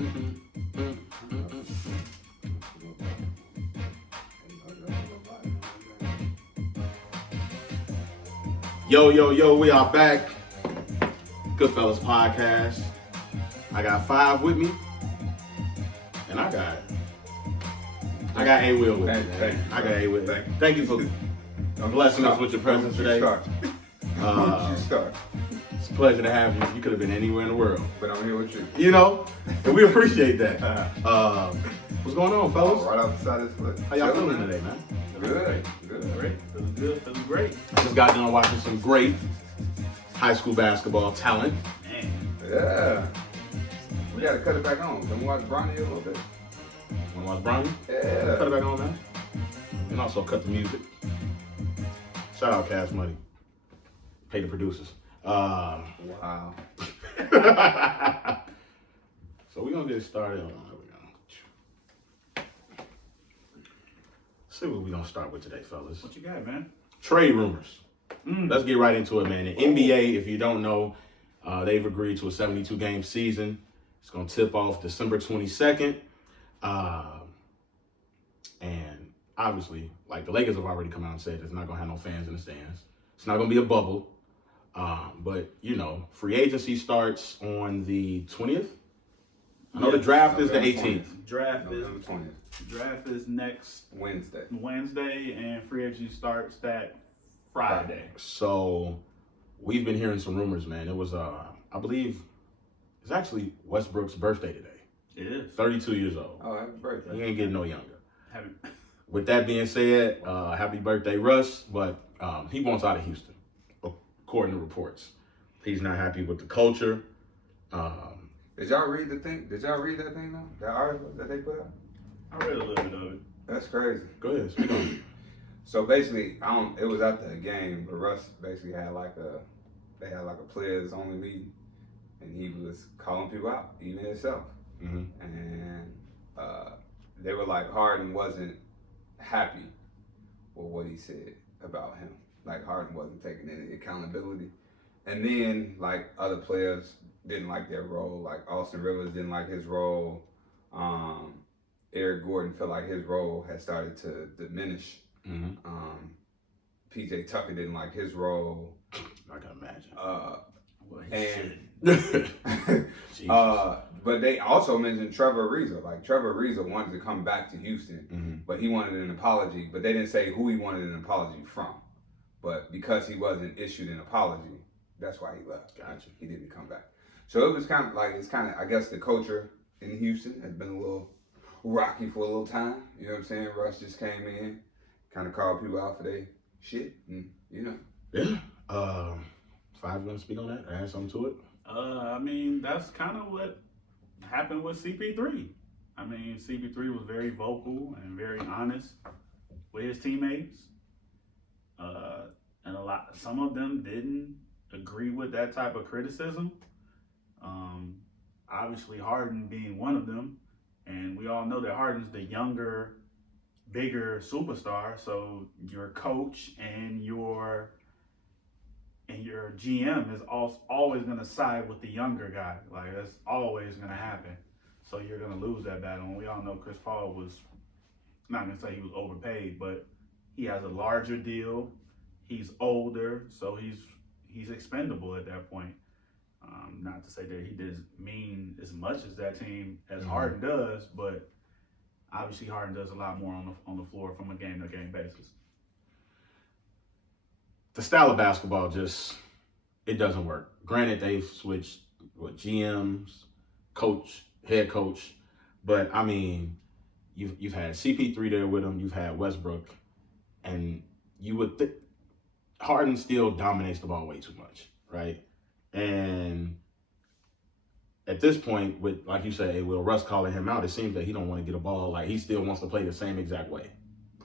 Yo, we are back. Goodf3llas Podcast. I got 5 with me. And I got A Will with me. I got A Will. Thank you for blessing us with your presence today. It's a pleasure to have you. You could have been anywhere in the world. But I'm here with you. You know? And we appreciate that. What's going on, fellas? Right outside this foot. How y'all feeling today, man? Good. Feeling great. Just got done watching some great high school basketball talent. Man. Yeah. We gotta cut it back on. Can we watch Bronny a little bit? Wanna watch Bronny? Yeah. Cut it back on, man. And also cut the music. Shout out Cash Money. Pay the producers. Wow. So we're gonna get started. See what we're gonna start with today, fellas. What you got, man? Trade rumors. Let's get right into it, man. The NBA, if you don't know, they've agreed to a 72-game season. It's gonna tip off December 22nd. And obviously, like the Lakers have already come out and said it's not gonna have no fans in the stands. It's not gonna be a bubble. But you know, free agency starts on the 20th. I know the draft is the 18th. Draft is next Wednesday, and free agency starts that Friday. So we've been hearing some rumors, man. It was I believe it's actually Westbrook's birthday today. It is 32 years old. Oh, happy birthday. He ain't getting no younger. Happy. With that being said, happy birthday, Russ. But he wants out of Houston, according to reports. He's not happy with the culture. Did y'all read the thing? Did y'all read that thing though? That article that they put out? I read a little bit of it. That's crazy. Go ahead, speak on it. So basically, it was after a game, but Russ basically had they had a players only meeting, and he was calling people out, even himself. Mm-hmm. And they were like, Harden wasn't happy with what he said about him. Like Harden wasn't taking any accountability. And then like other players didn't like their role. Like Austin Rivers didn't like his role. Eric Gordon felt like his role had started to diminish. Mm-hmm. PJ Tucker didn't like his role. I can imagine. But they also mentioned Trevor Ariza. Like Trevor Ariza wanted to come back to Houston, but he wanted an apology. But they didn't say who he wanted an apology from. But because he wasn't issued an apology, that's why he left. Gotcha. He didn't come back. So it was kind of, I guess the culture in Houston has been a little rocky for a little time. You know what I'm saying? Russ just came in, kind of called people out for their shit, and you know. Yeah. Five, you want to speak on that? Add something to it? I mean, that's kind of what happened with CP3. I mean, CP3 was very vocal and very honest with his teammates. And some of them didn't agree with that type of criticism. Obviously Harden being one of them. And we all know that Harden's the younger, bigger superstar. So your coach and your GM is always going to side with the younger guy. Like, that's always going to happen. So you're going to lose that battle. And we all know Chris Paul was, not going to say he was overpaid, but he has a larger deal. He's older, so he's expendable at that point. Not to say that he doesn't mean as much as that team as Harden does, but obviously Harden does a lot more on the floor from a game-to-game basis. The style of basketball it doesn't work. Granted, they've switched with GMs, coach, head coach, but I mean, you've had CP3 there with him, you've had Westbrook, and you would think Harden still dominates the ball way too much, right? And at this point, with like you say, Will Russ calling him out, it seems that he don't want to get a ball. Like he still wants to play the same exact way.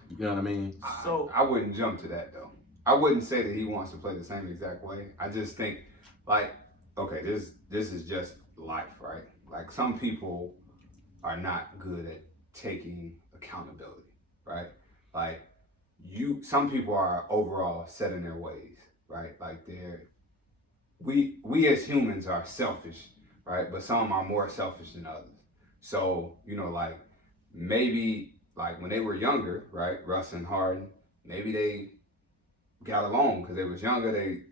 You know what I mean? So I wouldn't jump to that though. I wouldn't say that he wants to play the same exact way. I just think, like, okay, this is just life, right? Like some people are not good at taking accountability, right? Like some people are overall set in their ways, right? Like we as humans are selfish, right? But some are more selfish than others. So, like maybe like when they were younger, right? Russ and Harden, maybe they got along because they was younger. They,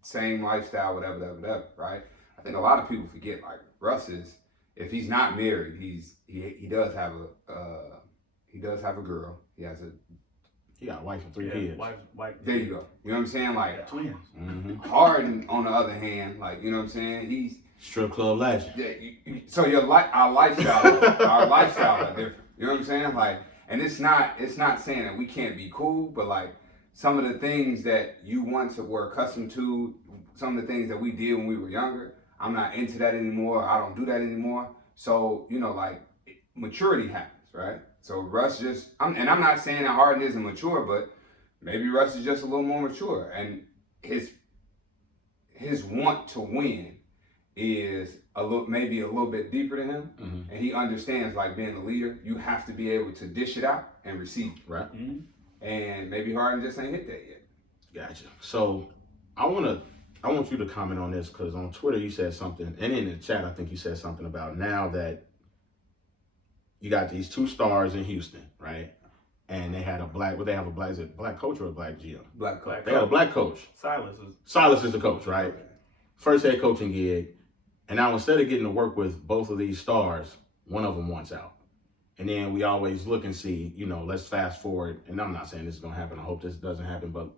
same lifestyle, whatever, right? I think a lot of people forget like Russ is, if he's not married, he does have a girl. He got a wife and 3 kids. Wife. There you go. You know what I'm saying? Like twins. Mm-hmm. Harden, on the other hand, like you know what I'm saying, he's strip club legend. Yeah, so our lifestyle are different. You know what I'm saying? Like, and it's not saying that we can't be cool, but like some of the things that you once were accustomed to, some of the things that we did when we were younger, I'm not into that anymore. I don't do that anymore. So like maturity happens, right? So Russ I'm not saying that Harden isn't mature, but maybe Russ is just a little more mature, and his want to win is maybe a little bit deeper than him, mm-hmm. and he understands like being a leader, you have to be able to dish it out and receive it. Right. Mm-hmm. And maybe Harden just ain't hit that yet. Gotcha. So I want you to comment on this because on Twitter you said something, and in the chat I think you said something about now that you got these 2 stars in Houston, right? And they had is it black coach or a black GM? Black They got a black coach. Silas is the coach, right? First head coaching gig. And now instead of getting to work with both of these stars, one of them wants out. And then we always look and see, let's fast forward. And I'm not saying this is going to happen. I hope this doesn't happen. But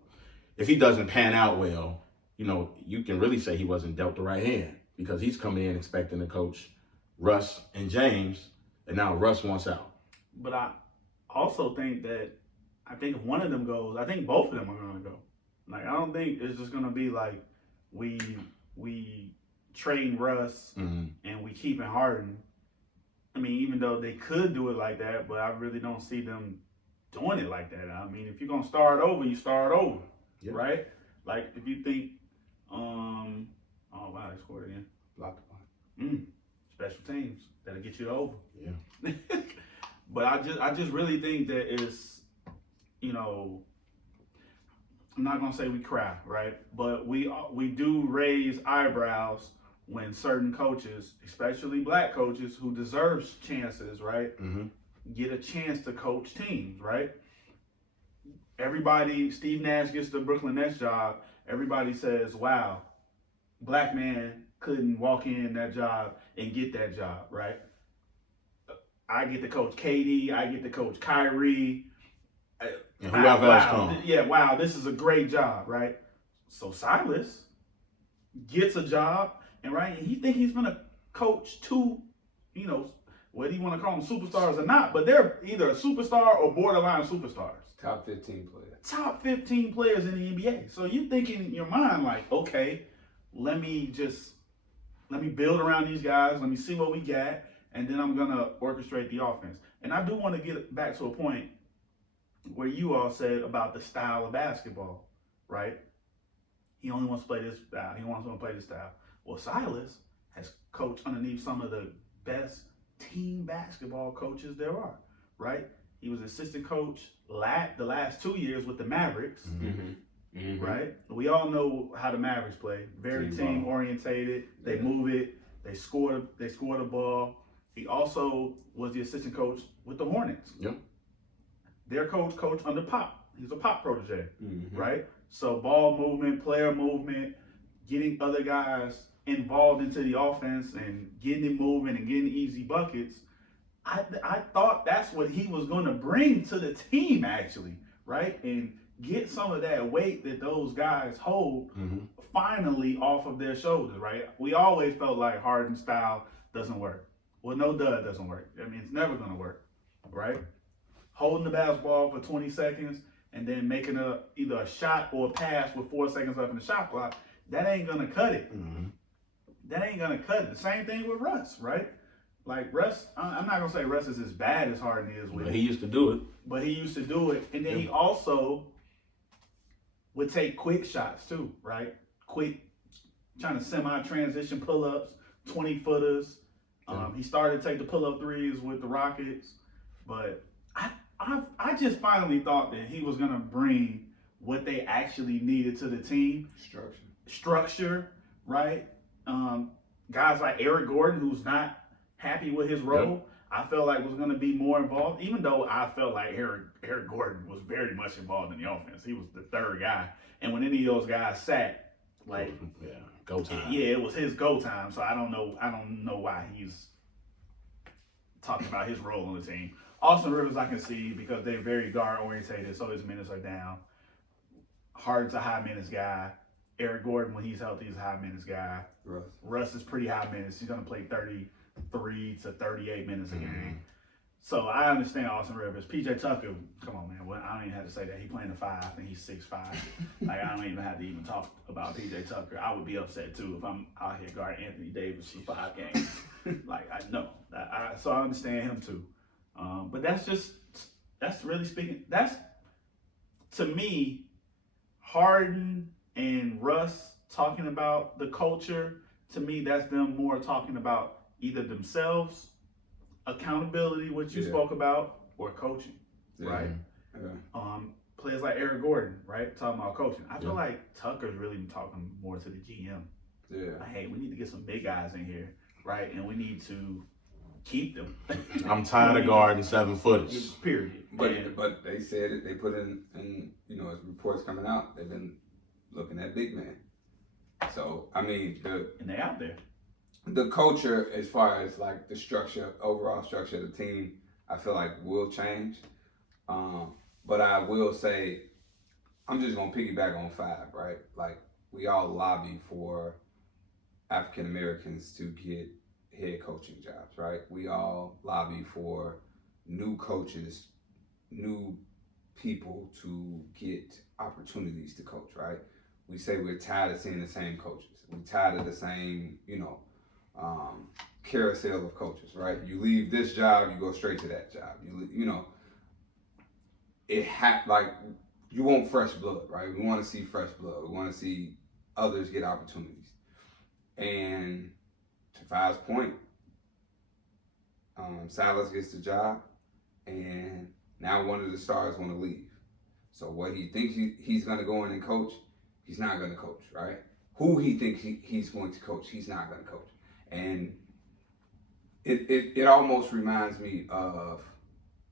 if he doesn't pan out well, you can really say he wasn't dealt the right hand because he's coming in expecting to coach Russ and James. And now Russ wants out. But I also think that if one of them goes, I think both of them are going to go. Like, I don't think it's just going to be like we train Russ mm-hmm. and we keep in Harden. I mean, even though they could do it like that, but I really don't see them doing it like that. I mean, if you're going to start over, you start over, yeah. right? Like, if you think, oh, wow, they scored again. Blocked the point. Special teams. That'll get you over. Yeah. But I just really think that it's, I'm not gonna say we cry, right? But we do raise eyebrows when certain coaches, especially black coaches who deserves chances, right, mm-hmm. get a chance to coach teams, right? Everybody, Steve Nash gets the Brooklyn Nets job. Everybody says, "Wow, black man couldn't walk in that job and get that job," right? I get to coach KD. I get to coach Kyrie. And whoever else comes. Yeah, wow, this is a great job, right? So Silas gets a job, and he think he's gonna coach 2, whether you want to call them superstars or not, but they're either a superstar or borderline superstars. Top 15 players. Top 15 players in the NBA. So you're thinking in your mind like, okay, let me build around these guys. Let me see what we got, and then I'm gonna orchestrate the offense. And I do want to get back to a point where you all said about the style of basketball, right? He only wants to play this style. He wants to play this style. Well, Silas has coached underneath some of the best team basketball coaches there are, right? He was assistant coach the last 2 years with the Mavericks, Mm-hmm. Mm-hmm. right? We all know how the Mavericks play. Very team orientated. They move it. They score the ball. He also was the assistant coach with the Hornets. Yep. Their coach under Pop. He's a Pop protege, Mm-hmm. right? So ball movement, player movement, getting other guys involved into the offense and getting it moving and getting easy buckets. I thought that's what he was going to bring to the team, actually, right? And get some of that weight that those guys hold mm-hmm. finally off of their shoulders, right? We always felt like Harden style doesn't work. Well, no, it doesn't work. I mean, it's never going to work, right? Holding the basketball for 20 seconds and then making either a shot or a pass with 4 seconds left in the shot clock, that ain't going to cut it. Mm-hmm. That ain't going to cut it. The same thing with Russ, right? Like Russ, I'm not going to say Russ is as bad as Harden is with But he used to do it. But he used to do it. And then he also would take quick shots too, right? Quick, trying to semi-transition pull-ups, 20-footers. He started to take the pull-up threes with the Rockets. But I just finally thought that he was going to bring what they actually needed to the team. Structure, right? Guys like Eric Gordon, who's not happy with his role. I felt like was going to be more involved, even though I felt like Eric Gordon was very much involved in the offense. He was the third guy. And when any of those guys sat, like, go time. Yeah, it was his go time. So I don't know why he's talking about his role on the team. Austin Rivers, I can see because they're very guard orientated, so his minutes are down. Harden's a high minutes guy. Eric Gordon, when he's healthy, is a high minutes guy. Russ is pretty high minutes. He's going to play 33 to 38 minutes a game. So I understand Austin Rivers. PJ Tucker, come on, man. Well, I don't even have to say that. He's playing the 5 and he's 6'5". Like, I don't even have to even talk about PJ Tucker. I would be upset, too, if I'm out here guarding Anthony Davis for 5 games. Like, I know. So I understand him, too. But that's really speaking. That's, to me, Harden and Russ talking about the culture. To me, that's them more talking about either themselves, accountability, what you spoke about, or coaching, right? Yeah. Players like Eric Gordon, right, talking about coaching. I feel like Tucker's really talking more to the GM. Yeah. Like, hey, we need to get some big guys in here, right? And we need to keep them. I'm tired of guarding 7-footers. Period. But they said it. They put in as reports coming out, they've been looking at big man. So I mean, and they out there. The culture, as far as like the overall structure of the team, I feel like will change. But I will say, I'm just gonna piggyback on 5, right? Like, we all lobby for African Americans to get head coaching jobs, right? We all lobby for new coaches, new people to get opportunities to coach, right? We say we're tired of seeing the same coaches. We're tired of the same, carousel of coaches, right? You leave this job, you go straight to that job. You want fresh blood, right? We want to see fresh blood. We want to see others get opportunities. And to Five's point, Silas gets the job, and now one of the stars want to leave. So what he thinks he's going to go in and coach, he's not going to coach, right? Who he thinks he's going to coach, he's not going to coach. And it almost reminds me of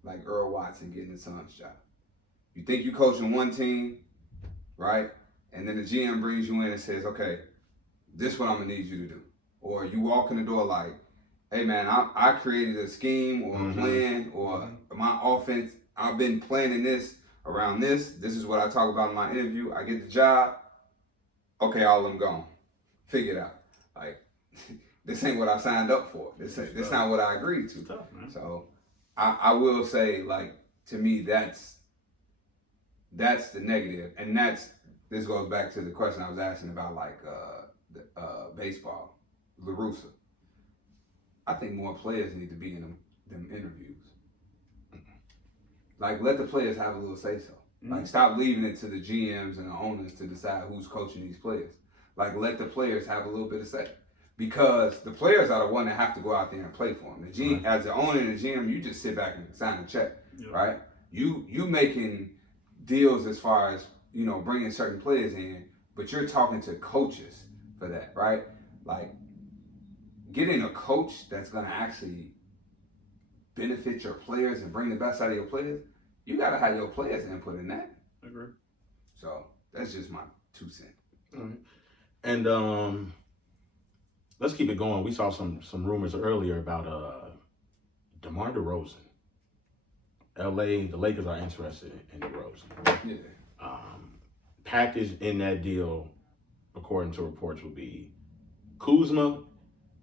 like Earl Watson getting his son's job. You think you're coaching one team, right? And then the GM brings you in and says, okay, this is what I'm going to need you to do. Or you walk in the door like, hey man, I created a scheme or a plan or my offense, I've been planning this around this. This is what I talk about in my interview. I get the job. Okay, all of them gone. Figure it out. Like, this ain't what I signed up for. This not what I agreed to. Tough, man. So I will say, like, to me, that's the negative. And this goes back to the question I was asking about, like, baseball, La Russa. I think more players need to be in them interviews. Like, let the players have a little say-so. Like, stop leaving it to the GMs and the owners to decide who's coaching these players. Like, let the players have a little bit of say. Because the players are the one that have to go out there and play for them. The GM, as the owner and the GM, you just sit back and sign a check, right? You making deals as far as, bringing certain players in, but you're talking to coaches for that, right? Like, getting a coach that's going to actually benefit your players and bring the best out of your players, you got to have your players input in that. Agree. So that's just my 2 cents. All right. And let's keep it going. We saw some rumors earlier about Demar Derozan. LA, the Lakers are interested in Derozan. Yeah. Package in that deal, according to reports, will be Kuzma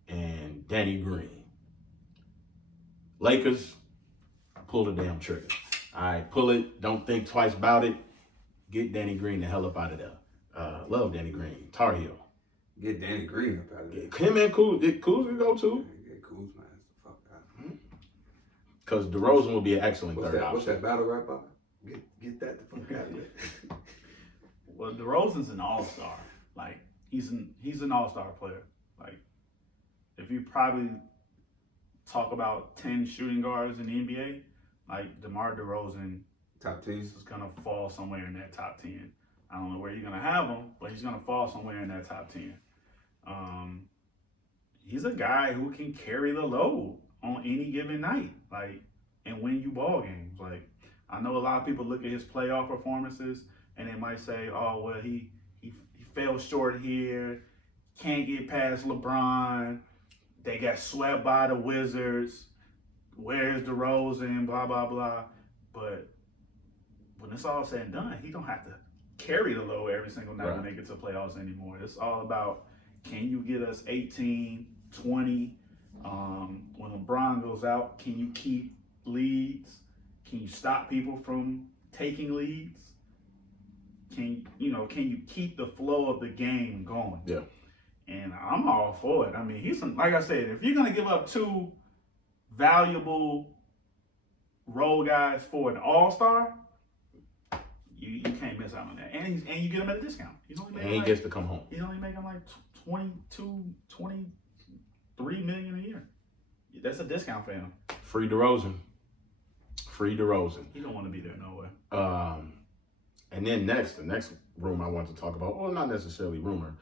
and Danny Green. Lakers, pull the damn trigger. All right, pull it. Don't think twice about it. Get Danny Green the hell up out of there. Love Danny Green. Tar Heel. Get Danny Green up out of there. Him and Kuzma go too. Get Kuzma the fuck out. Because DeRozan will be an excellent third option. What's that battle rap about? Get that the fuck out of there. Well, DeRozan's an all-star. Like, he's an all-star player. Like, if you probably talk about 10 shooting guards in the NBA, like DeMar DeRozan, top 10 is gonna fall somewhere in that top 10. I don't know where you're gonna have him, but he's gonna fall somewhere in that top 10. he's a guy who can carry the load on any given night, like, and win you ball games. Like, I know a lot of people look at his playoff performances and they might say, oh, well, he fell short here, can't get past LeBron, they got swept by the Wizards, where's Derozan, blah, blah, blah. But when it's all said and done, he don't have to carry the load every single night when they get to playoffs anymore. It's all about, can you get us 18, 20? When LeBron goes out, can you keep leads? Can you stop people from taking leads? Can you keep the flow of the game going? Yeah. And I'm all for it. I mean, like I said, if you're gonna give up 2 valuable role guys for an all-star, you can't miss out on that. And you get him at a discount. He gets to come home. He's only making like 23 million a year. That's a discount for him. Free DeRozan. He don't want to be there no way. And then the next rumor I want to talk about, well, not necessarily rumor.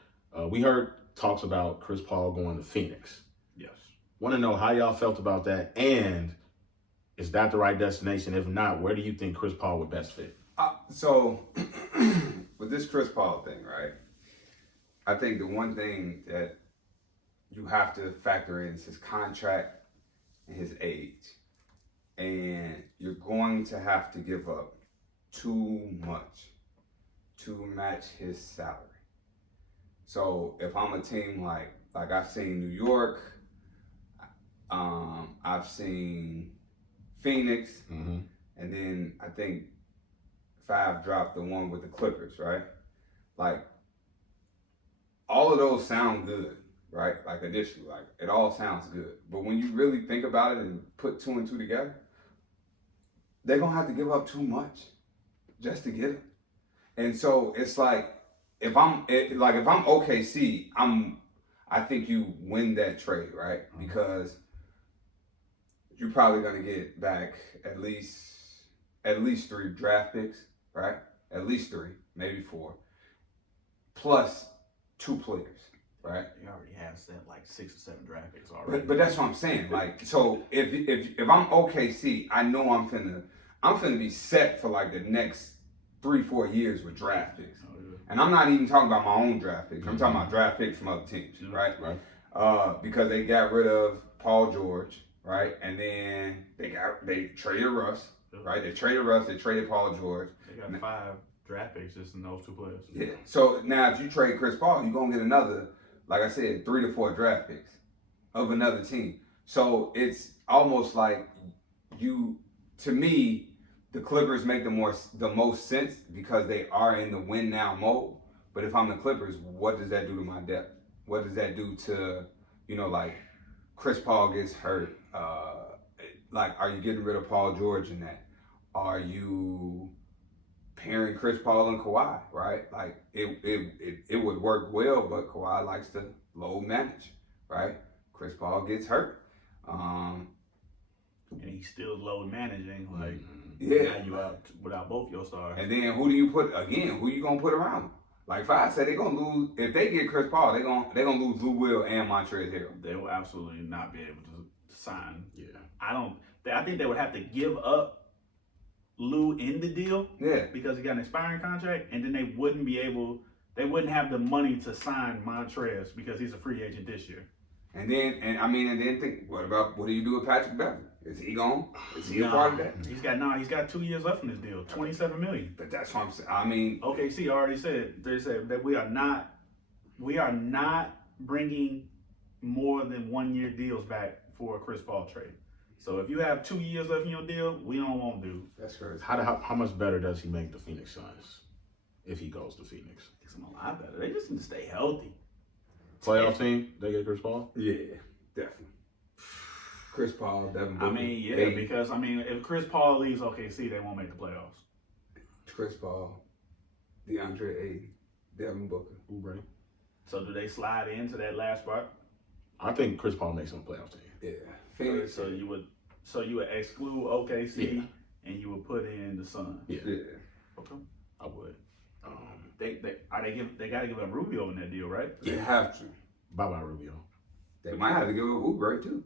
We heard talks about Chris Paul going to Phoenix. Yes. Want to know how y'all felt about that, and is that the right destination? If not, where do you think Chris Paul would best fit? So, with this Chris Paul thing, right? I think the one thing that you have to factor in is his contract and his age. And you're going to have to give up too much to match his salary. So if I'm a team like I've seen New York, I've seen Phoenix, and then I think Five dropped the one with the Clippers, right? Like, all of those sound good, right? Like, initially, like, it all sounds good. But when you really think about it and put 2 and 2 together, they're going to have to give up too much just to get him. And so it's like, if I'm OKC, I think you win that trade, right? Because you're probably going to get back at least 3 draft picks, right? At least 3, maybe 4, plus 2 players, right? He already has set like 6 or 7 draft picks already. But that's what I'm saying. Like, so if I'm OKC, I know I'm finna be set for like the next 3-4 years with draft picks. And I'm not even talking about my own draft picks. I'm talking about draft picks from other teams, right? Right. Because they got rid of Paul George, right? And then they traded Russ, right? They traded Russ, they traded Paul George. They got 5 draft picks just in those 2 players. Yeah. So now if you trade Chris Paul, you're gonna get another, like I said, 3 to 4 draft picks of another team. So it's almost like to me, the Clippers make the most sense because they are in the win now mode. But if I'm the Clippers, what does that do to my depth? What does that do to, like, Chris Paul gets hurt? Like, are you getting rid of Paul George in that? Are you pairing Chris Paul and Kawhi, right? Like, it would work well, but Kawhi likes to load manage, right? Chris Paul gets hurt. And he's still load managing, like, yeah, now you out without both your stars. And then who you gonna put around him? Like Five said, they're gonna lose if they get Chris Paul. They're gonna lose Lou Will and Montrezl Harrell. They will absolutely not be able to sign. Yeah. I think they would have to give up Lou in the deal. Yeah. Because he got an expiring contract, and then they wouldn't have the money to sign Montrezl because he's a free agent this year. And then think, what do you do with Patrick Beverley? Is he gone? Is he a part of that? He's got 2 years left in his deal, $27 million. But that's what I'm saying. I mean, OKC already said that we are not bringing more than 1-year deals back for a Chris Paul trade. So if you have 2 years left in your deal, we don't want to. That's crazy. How much better does he make the Phoenix Suns if he goes to Phoenix? It's a lot better. They just need to stay healthy. Playoff team, they get Chris Paul? Yeah, definitely. Chris Paul, Devin Booker. Because if Chris Paul leaves OKC, they won't make the playoffs. Chris Paul, DeAndre Ayton, Devin Booker. Oubre. So do they slide into that last spot? I think Chris Paul makes some playoff team. Yeah. Phoenix. So you would exclude OKC and you would put in the Suns. Yeah. Okay. I would. They got to give up Rubio in that deal, right? They have to. Bye-bye, Rubio. They might have to give up Oubre too.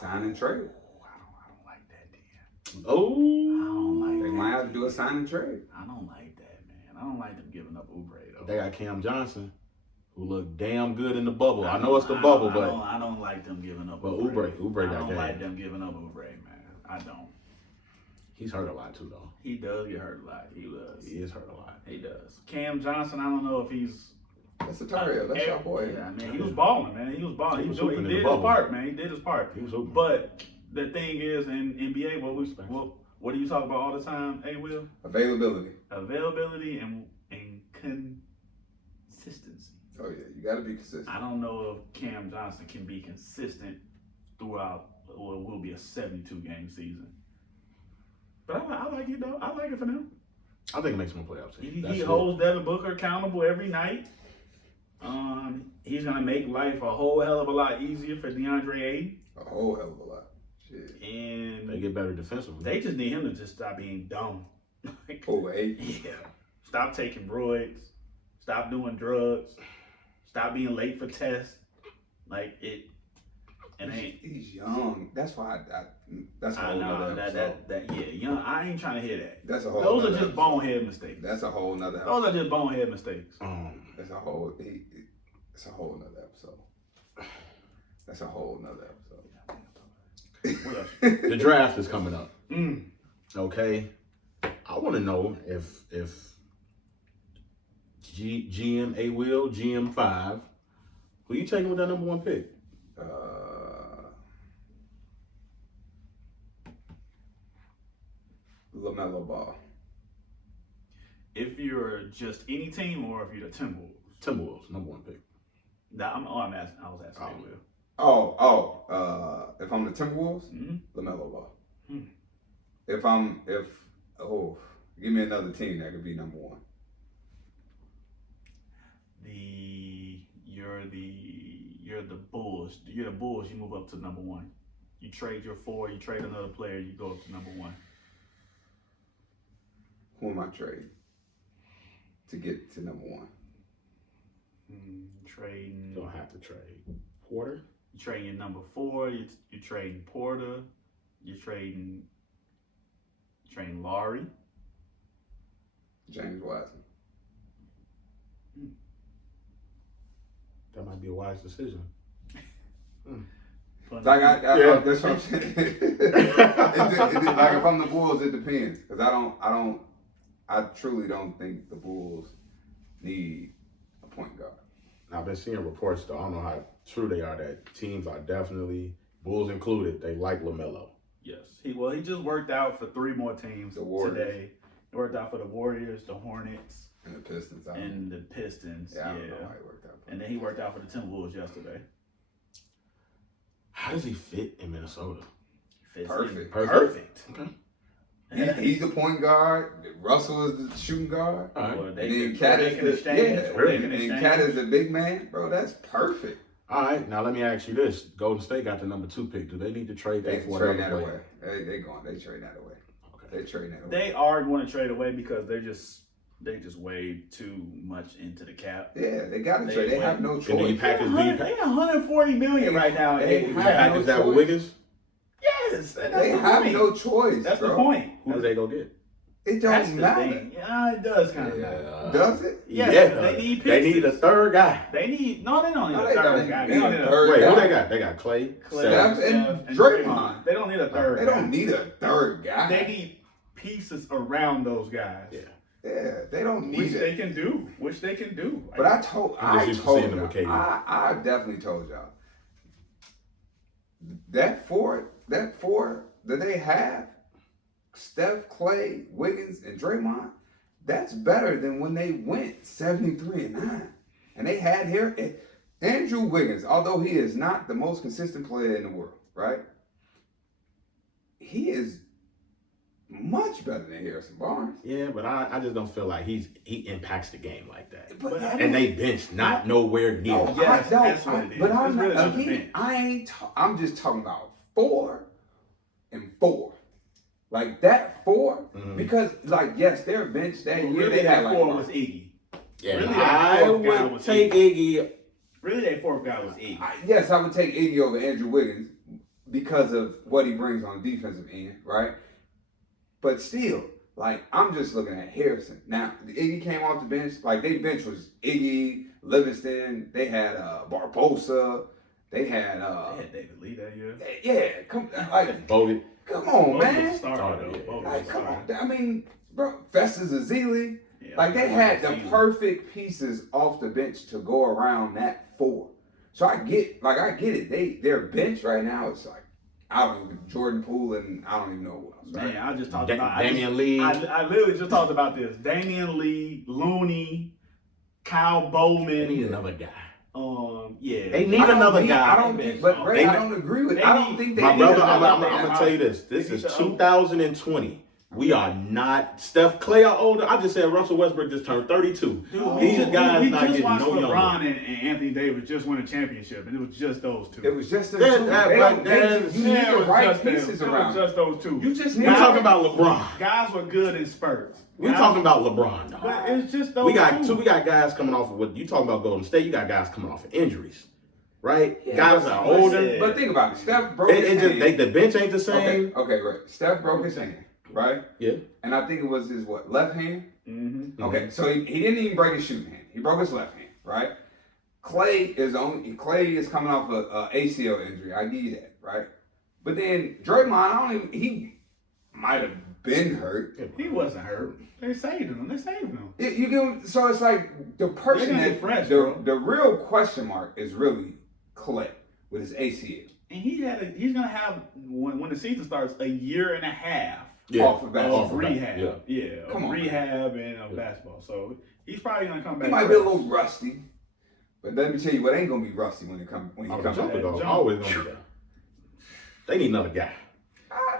Sign and trade. I don't like that, Dan. Oh. I don't like They that. might have to do a sign and trade. I don't like that, man. I don't like them giving up Oubre though. They got Cam Johnson, who looked damn good in the bubble. I know it's the bubble, but I don't like them giving up. But Oubre Oubre I got don't game. like them giving up Oubre, man. I don't. He's hurt a lot too, though. He does get hurt a lot. He does. He is hurt a lot. He does. Cam Johnson, I don't know if he's. That's a Tar Heel. That's your boy. Yeah, man, he was balling, man. He was balling. He was He hooping in did the his bubble. part, man. He did his part. He was hooping. But the thing is, in NBA, what do you talk about all the time? Hey, Will, Availability. availability and consistency. Oh yeah, you got to be consistent. I don't know if Cam Johnson can be consistent throughout what will be a 72-game season. But I like it though. I like it for them. I think it makes him a playoff team. He holds Devin Booker accountable every night. He's gonna make life a whole hell of a lot easier for DeAndre Ayton. A whole hell of a lot. Shit. And They get better defensively. they just need him to just stop being dumb. Like, Over 8. yeah. Stop taking roids. Stop doing drugs. Stop being late for tests. Like it ain't. He's young. That's why that's a I whole know nother episode. yeah. I ain't trying to hear that. That's a whole. Those are nother just episode. bonehead mistakes. That's a whole nother Those episode. are just bonehead mistakes. That's a whole. It's a whole nother episode. That's a whole nother episode. What else? The draft is coming up. Mm. Okay. I want to know if GM A Will, GM 5, who you taking with that number 1 pick? LaMelo Ball. If you're just any team or if you're the Timberwolves. Timberwolves, number 1 pick. I was asking you, Will. If I'm the Timberwolves, Mm-hmm. LaMelo Ball. Hmm. Give me another team that could be number 1. You're the Bulls. You're the Bulls. You move up to number 1. You trade your 4. You trade another player. You go up to number 1. Who am I trading to get to number 1? Trading. You don't have to trade. Porter? You trading your number 4. You're trading Porter. You're trading Laurie. James Wiseman. That might be a wise decision. That's what I'm saying. Like if I'm the Bulls, it depends because I truly don't think the Bulls need a point guard. I've been seeing reports, though. I don't know how true they are, that teams are definitely, Bulls included, they like LaMelo. Yes. He just worked out for 3 more teams today. He worked out for the Warriors, the Hornets, And the Pistons. and the Pistons. I don't know how he worked out. And then he worked out for the Timberwolves yesterday. How does he fit in Minnesota? Fits Perfect. in. Perfect. Okay. He's a point guard. Russell is the shooting guard. All right. Or And they then can Cat exchange. and Cat is the big man, bro. That's perfect. All right. Now let me ask you this: Golden State got the number 2 pick. Do they need to trade They that for trade another that player? away. They trade that away. Okay. They trade that away. They are going to trade away because they just way too much into the cap. Yeah, they got to They trade. They win. have no And then you choice. package They got 140 million right now. They in have package that with choice. Wiggins. Yes, that's They the have point. no choice. That's bro. the point. Who do they go get? It That's don't the matter. thing. Yeah, it does kind of matter. Does it? Yeah, they need They need a pieces. third guy. They don't need No, a they third don't. guy. They They don't need need a a third Wait, guy. who they got? They got Clay, Steph, and Draymond. They don't need a third They guy. don't need a third guy. They need pieces around those guys. Yeah. Yeah, they don't need Which it. they can do. But I told I'm just used to seeing them y'all. with KD. I definitely told y'all. That four that they have, Steph, Clay, Wiggins, and Draymond, that's better than when they went 73-9. And they had here Andrew Wiggins, although he is not the most consistent player in the world, right? He is much better than Harrison Barnes. Yeah, but I just don't feel like he impacts the game like that. But And they bench not nowhere near. No, Yes, I don't. that's what it is. But I'm It's really not, just a again, bench. I'm just talking about 4 and 4. Like that 4, because like yes, their bench that year Really, they had that like 4 was Iggy. Yeah, Really, I that fourth guy would was take Iggy Really, their fourth guy was Iggy. Yes, I would take Iggy over Andrew Wiggins because of what he brings on the defensive end, right? But still, like, I'm just looking at Harrison. Now, Iggy came off the bench. Like, their bench was Iggy, Livingston. They had Barbosa. They had David Lee that year. Yeah, come Bogut. Come on, man. Started, Like, come on. I mean, bro, Festus Ezeli. Yeah, Like, they had the perfect pieces off the bench to go around that four. So I get it. Their bench right now is like, I don't even, Jordan Poole and I don't even know who else. Right? Man, I just talked about Damian Lee. I literally just talked about this. Damian Lee, Looney, Kyle Bowman. They need another guy. Yeah. They need another guy. I don't think, but Ray, I don't agree with. I don't think they. My need brother, another I'm guy. gonna tell you this. This is 2020. We are not. Steph Clay are older. I just said Russell Westbrook just turned 32. Dude, These guys he not just getting watched no LeBron younger. and Anthony Davis just win a championship, and it was just those two. It was just the That- two. that- They don't- that- you need the right pieces around. Just those two. You just We need. talking about LeBron. Guys were good in spurts. We talking about LeBron. Though. But it's just those We got two. We got guys coming off of what you talking about Golden State. You got guys coming off of injuries, right? Yeah, guys but- are but- older. But think about it. Steph broke his It just hand. the bench ain't the same. Okay, right. Steph broke his hand, right? Yeah. And I think it was his left hand. Mm-hmm. Okay, so he didn't even break his shooting hand. He broke his left hand, right? Clay is coming off a ACL injury. I give you that, right? But then Draymond, he might have been hurt. He wasn't hurt. They saved him. You get, so it's like the person They're gonna that get fresh, bro. the real question mark is really Clay with his ACL. And he's gonna have when the season starts a year and a half Off of basketball. of rehab. Come on, rehab and of basketball. So he's probably gonna come back. He might be a little rusty, but let me tell you what ain't gonna be rusty when he comes The back. jumper dog always gonna be there. They need another guy.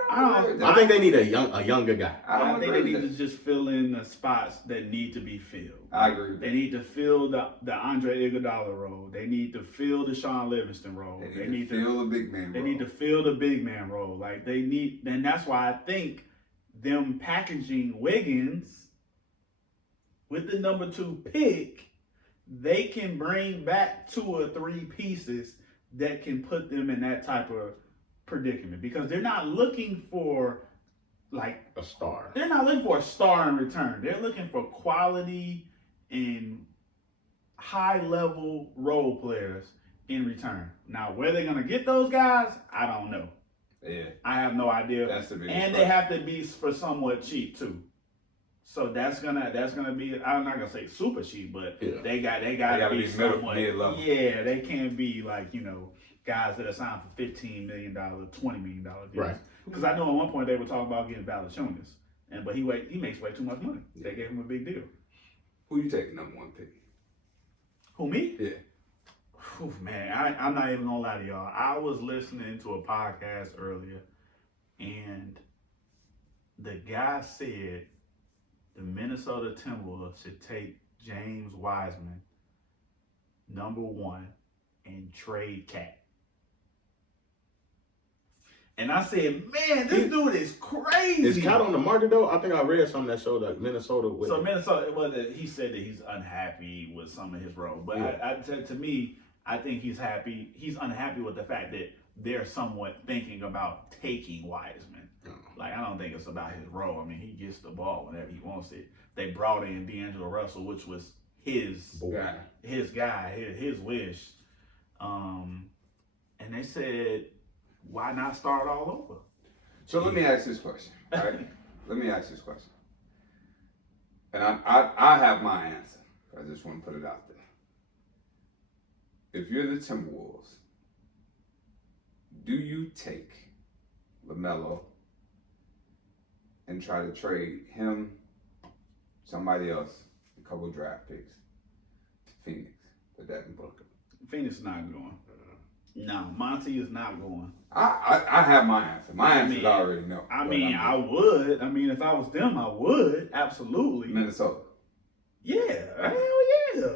I I think they need a younger guy. I think they need to just fill in the spots that need to be filled. I agree with They that. need to fill the Andre Iguodala role. They need to fill the Sean Livingston role. They need to feel the big man. They need to fill the big man role. Like they need, and that's why I think them packaging Wiggins with the number 2 pick, they can bring back 2 or 3 pieces that can put them in that type of predicament because they're not looking for like A star. they're not looking for a star in return. They're looking for quality and high level role players in return. Now, where they're gonna get those guys, I don't know. Yeah, I have no idea. that's the biggest. And they have to be for somewhat cheap too. So that's gonna be, I'm not gonna say super cheap, but Yeah. they gotta gotta be be somewhat. mid-level. Yeah, they can't be like, guys that are signed for $15 million, $20 million deals. Right. Because I know at one point they were talking about getting Valanciunas, but he makes way too much money. They gave him a big deal. Who you taking number 1 pick? Who, me? Yeah. Whew, man, I'm not even gonna lie to y'all. I was listening to a podcast earlier, and the guy said the Minnesota Timberwolves should take James Wiseman, number 1, and trade Cat. And I said, man, this dude is crazy. Is Cat on the market though? I think I read something that showed that Minnesota. So Minnesota, he said that he's unhappy with some of his role, but Yeah. to me, I think he's happy. He's unhappy with the fact that they're somewhat thinking about taking Wiseman. Like, I don't think it's about his role. I mean, he gets the ball whenever he wants it. They brought in D'Angelo Russell, which was his Guy. his wish. And they said, why not start all over? So let me ask this question, right? Let me ask this question. And I have my answer. I just want to put it out there. If you're the Timberwolves, do you take LaMelo and try to trade him, somebody else, a couple draft picks to Phoenix for Devin Booker? Phoenix is not going. No, Monty is not going. I have my answer. My answer is I already know. I mean, I would. I mean, if I was them, I would. Absolutely. Minnesota. Yeah. Hell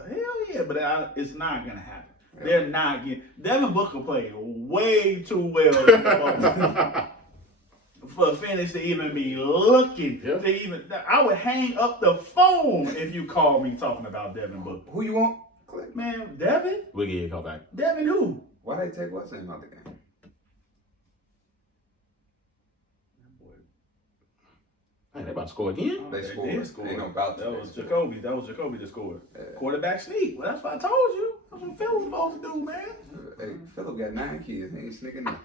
yeah. But it's not going to happen. Yeah. They're not getting. Devin Booker played way too well for Phoenix to even be looking. Yeah. I would hang up the phone if you called me talking about Devin Booker. Who you want? Click. Man, Devin? We'll get you a call back. Devin who? Why they take what's name out the game? Man, they about to score again? They did scored. score. Ain't no about to. That was Jacoby that scored. Yeah. Quarterback sneak. Well, that's what I told you. That's what Phil was supposed to do, man. Hey, Philip got 9 kids. He ain't sneaking in.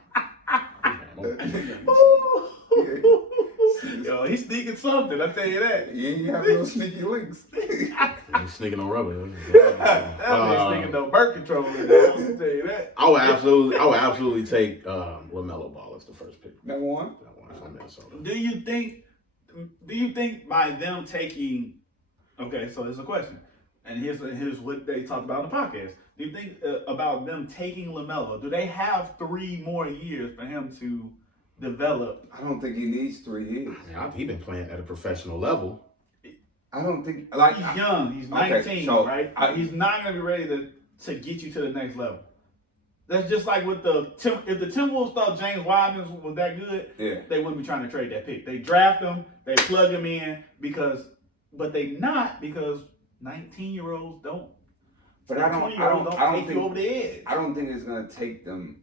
Yo, he's sneaking something, I tell you that. He ain't have no sneaky links. Ain't sneaking on rubber. That ain't sneaking no birth control in there, I'll tell you that. I would absolutely take LaMelo Ball as the first pick. Number one. That one from Minnesota. Do you think by them taking, okay, so there's a question, and here's what they talked about in the podcast. Do you think about them taking LaMelo? Do they have 3 more years for him to develop? I don't think he needs 3 years. Man, he's been playing at a professional level. I don't think He's young. He's 19, okay, so right? He's not going to be ready to get you to the next level. That's just like with if the Timberwolves thought James Wiseman was that good, yeah. they wouldn't be trying to trade that pick. They draft him, they plug him in because 19-year-olds don't. But I don't take you over the edge. I don't think it's gonna take them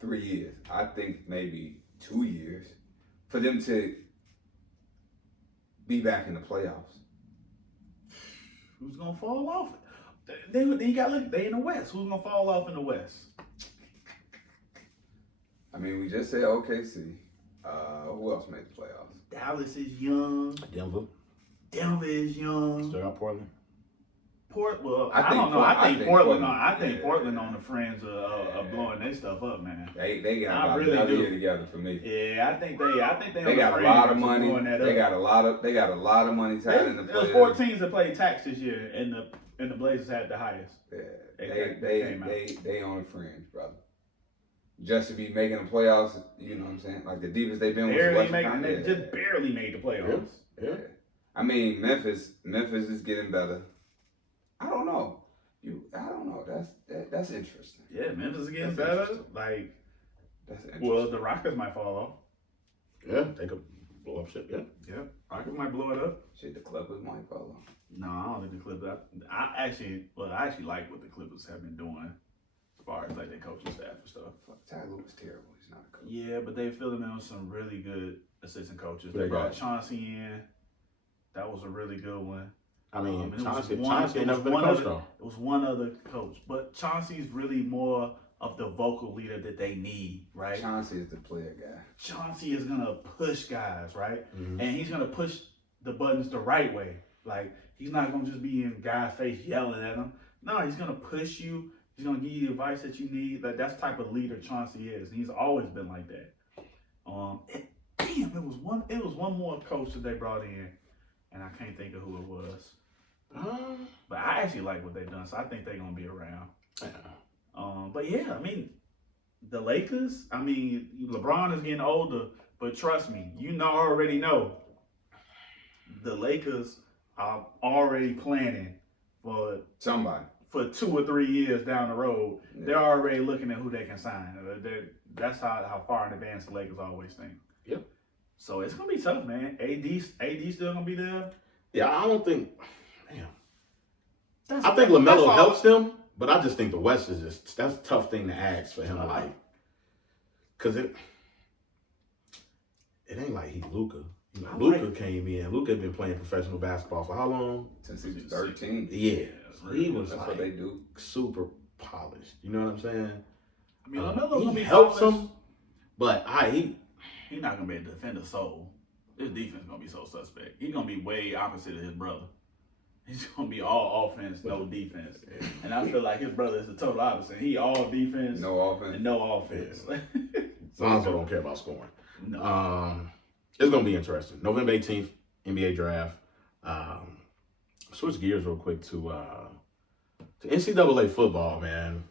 3 years. I think maybe 2 years for them to be back in the playoffs. Who's gonna fall off? They in the West. Who's gonna fall off in the West? I mean, we just said OKC. Who else made the playoffs? Dallas is young. Denver is young. Still got Portland. I think Portland on the fringe of blowing their stuff up, man. They got I about really another do. year together for me. Yeah, I think They got a lot of money. They got a lot of money tied in the There was players. 4 teams that played tax this year, and the Blazers had the highest. Yeah, They they on the fringe, brother. Just to be making the playoffs, you know what I'm saying? Like the deepest they've been was They just barely made the playoffs. Yeah. I mean, Memphis is getting better. I don't know. That's interesting. Yeah, Memphis is getting That's better. interesting. Like, That's interesting. well, the Rockets might fall off. Yeah, they could blow up shit, yeah. Yeah, Rockets might blow it up. Shit, the Clippers might fall off. No, I don't think the Clippers. I actually like what the Clippers have been doing as far as like their coaching staff and stuff. Fuck, Ty Lue was terrible. He's not a coach. Yeah, but they filled in with some really good assistant coaches. They They brought got- Chauncey in. That was a really good one. I mean, And it was Chauncey one- ain't it never was been a one coach, other- though. It was one other coach, but Chauncey's really more of the vocal leader that they need, right? Chauncey is the player guy. Chauncey is gonna push guys, right? Mhm. And he's gonna push the buttons the right way. Like, he's not gonna just be in guys' face yelling at them. No, he's gonna push you. He's gonna give you the advice that you need. Like, that's the type of leader Chauncey is. And he's always been like that. It was one more coach that they brought in, and I can't think of who it was. But I actually like what they've done, so I think they're gonna be around. Yeah. But yeah, I mean, the Lakers. I mean, LeBron is getting older, but trust me, already know. The Lakers are already planning for Somebody. 2 or 3 years down the road. Yeah. They're already looking at who they can sign. That's how far in advance the Lakers always think. Yep. So it's gonna be tough, man. AD still gonna be there. Yeah, I don't think. Damn. That's I think all- that's LaMelo all- helps them, but I just think the West is that's a tough thing to ask for him to like. Because it ain't like he's Luka. Luka came in. Luka had been playing professional basketball for how long? Since he was 13. Yeah. So he was That's like what they do. super polished. You know what I'm saying? I mean, LaMelo's gonna He be helps polished. him, but He's not gonna be a defender soul. His defense gonna be so suspect. He's gonna be way opposite of his brother. He's gonna be all offense, no defense. And I feel like his brother is the total opposite. He all defense No offense. and no offense. Lonzo don't care about scoring. No. It's gonna be interesting. November 18th, NBA draft. Switch gears real quick to NCAA football, man.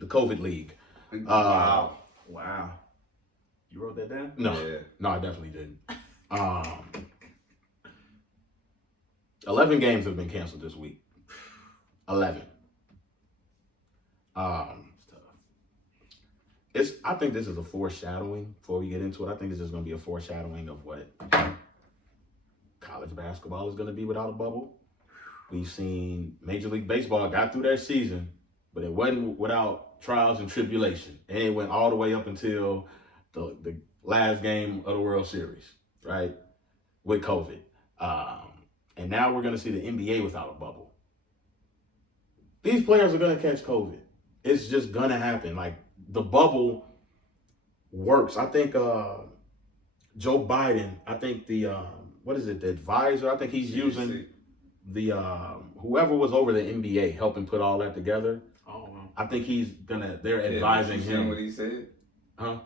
The COVID League. Wow. Wow. You wrote that down? No, Yeah. no, I definitely didn't. 11 games have been canceled this week. 11. I think this is a foreshadowing. Before we get into it, I think it's just going to be a foreshadowing of what college basketball is going to be without a bubble. We've seen Major League Baseball got through their season, but it wasn't without trials and tribulation. And it went all the way up until the last game of the World Series, right, with COVID. And now we're going to see the NBA without a bubble. These players are going to catch COVID. It's just going to happen. Like, the bubble works. I think Joe Biden, I think the advisor, I think he's using the whoever was over the NBA helping put all that together. Oh, wow. I think they're advising him. You what he said? Huh?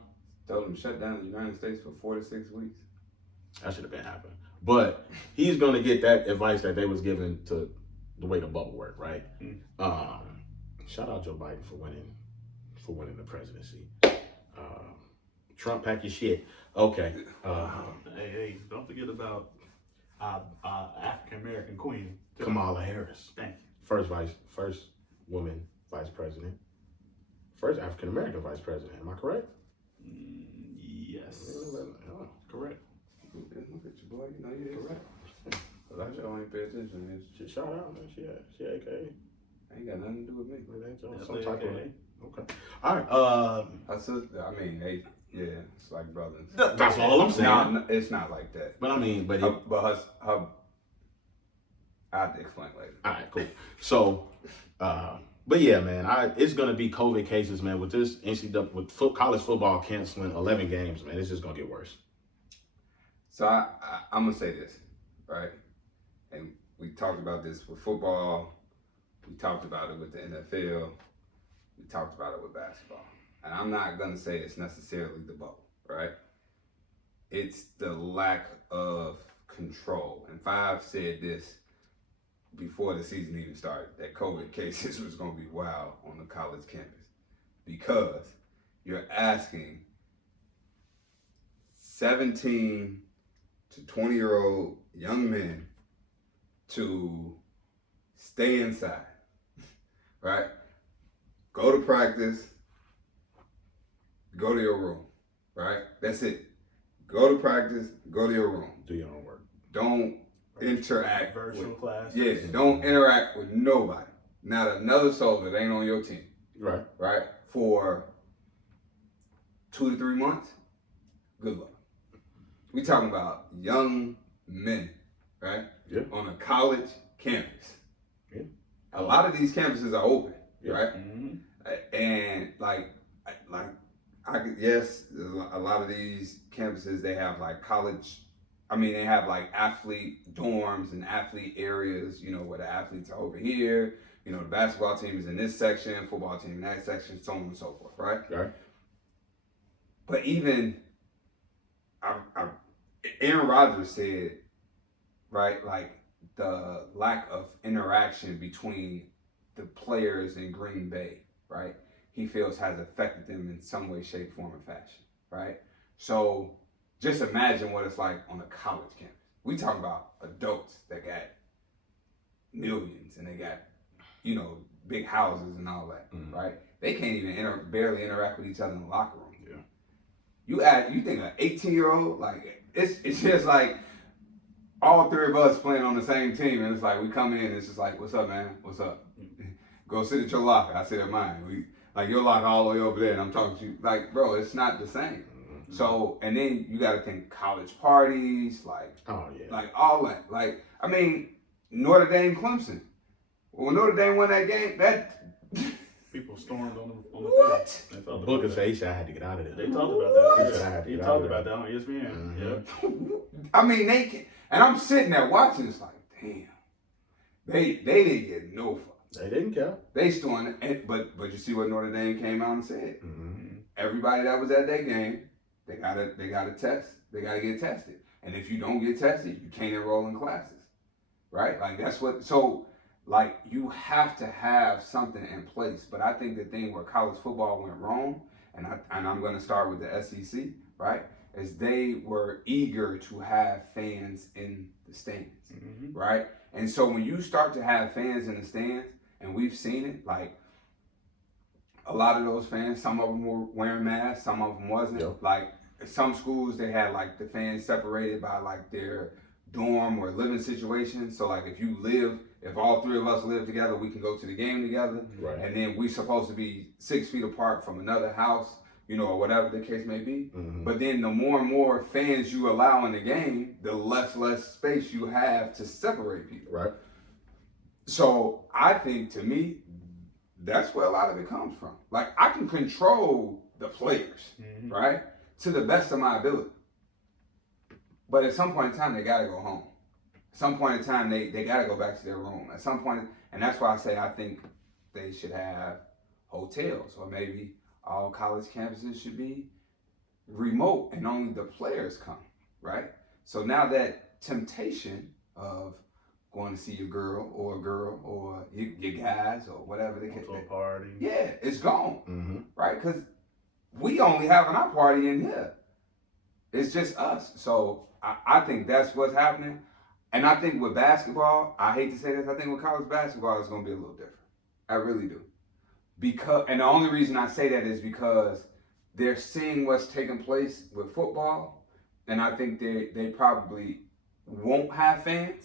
Told him shut down the United States for 4 to 6 weeks. That should have been happening. But he's going to get that advice that they was given to the way the bubble worked, right? Shout out Joe Biden for winning the presidency. Trump, pack your shit. Okay. Hey, don't forget about African American queen Kamala Harris. Thank you. First woman vice president. First African American vice president. Am I correct? Yes. Correct. Look at you, boy. You know you Correct. That's why I ain't pay attention. Shout out, man. She AKA. Ain't got nothing to do with me. Some type of. Okay. All right. It's like brothers. That's all I'm saying. No, it's not like that. But I mean, her, I have to explain later. All right, cool. So, but yeah, man, it's gonna be COVID cases, man. With this NCAA, college football canceling 11 games, man, it's just gonna get worse. So I'm gonna say this, right? And we talked about this with football. We talked about it with the NFL. We talked about it with basketball. And I'm not gonna say it's necessarily the bubble, right? It's the lack of control. And Five said this before the season even started, that COVID cases was gonna be wild on the college campus because you're asking 17 to 20-year-old young men to stay inside, right? Go to practice, go to your room, right? That's it. Go to practice, go to your room. Do your own work. Don't interact virtual classes. Yeah, don't interact with nobody. Not another soul that ain't on your team. Right. Right? For 2 to 3 months, good luck. We talking about young men, right? Yeah. On a college campus. Yeah. A lot of these campuses are open, Yeah. right? Mm-hmm. And yes, a lot of these campuses, they have like they have like athlete dorms and athlete areas, where the athletes are over here, the basketball team is in this section, football team in that section, so on and so forth, right? Right. But even, Aaron Rodgers said, right, like the lack of interaction between the players in Green Bay, right, he feels has affected them in some way, shape, form, or fashion, right? So just imagine what it's like on a college campus. We talk about adults that got millions and they got, big houses and all that, right? They can't even barely interact with each other in the locker room. Yeah. You think an 18-year-old, like, it's just like all three of us playing on the same team, and it's like we come in and it's just like, what's up, man? What's up? Go sit at your locker. I sit at mine. Your locker all the way over there, and I'm talking to you. Like, bro, it's not the same. Mm-hmm. So, and then you got to think college parties, like all that. Like, I mean, Notre Dame, Clemson. When Notre Dame won that game, people stormed on the what? field. Booker said I had to get out of there. They talked about that. He said I had to He get talked out of about there. that on ESPN. Mm-hmm. Yeah. I mean, they can, and I'm sitting there watching. It's like, damn, they didn't get no fuck. They didn't care. They stormed it, but you see what Notre Dame came out and said. Mm-hmm. Everybody that was at that game, they gotta test. They gotta get tested. And if you don't get tested, you can't enroll in classes, right? Like that's what. So like you have to have something in place. But I think the thing where college football went wrong, and I'm gonna start with the SEC, right? Is they were eager to have fans in the stands, right? And so when you start to have fans in the stands, and we've seen it, like a lot of those fans, some of them were wearing masks, some of them wasn't. Yep. Like some schools, they had like the fans separated by like their dorm or living situation. So like if all three of us live together, we can go to the game together. Right. And then we're supposed to be 6 feet apart from another house, or whatever the case may be. Mm-hmm. But then the more and more fans you allow in the game, the less space you have to separate people. Right. So I think, to me, that's where a lot of it comes from. Like, I can control the players, right, to the best of my ability. But at some point in time, they got to go home. At some point in time, they got to go back to their room. At some point, and that's why I say I think they should have hotels, or maybe all college campuses should be remote and only the players come, right? So now that temptation of going to see your girl or your guys or whatever they can, party. Yeah, it's gone, right? Because we only having our party in here. It's just us. So I think that's what's happening. And I think with basketball, I hate to say this, I think with college basketball, it's going to be a little different. I really do. And the only reason I say that is because they're seeing what's taking place with football, and I think they probably won't have fans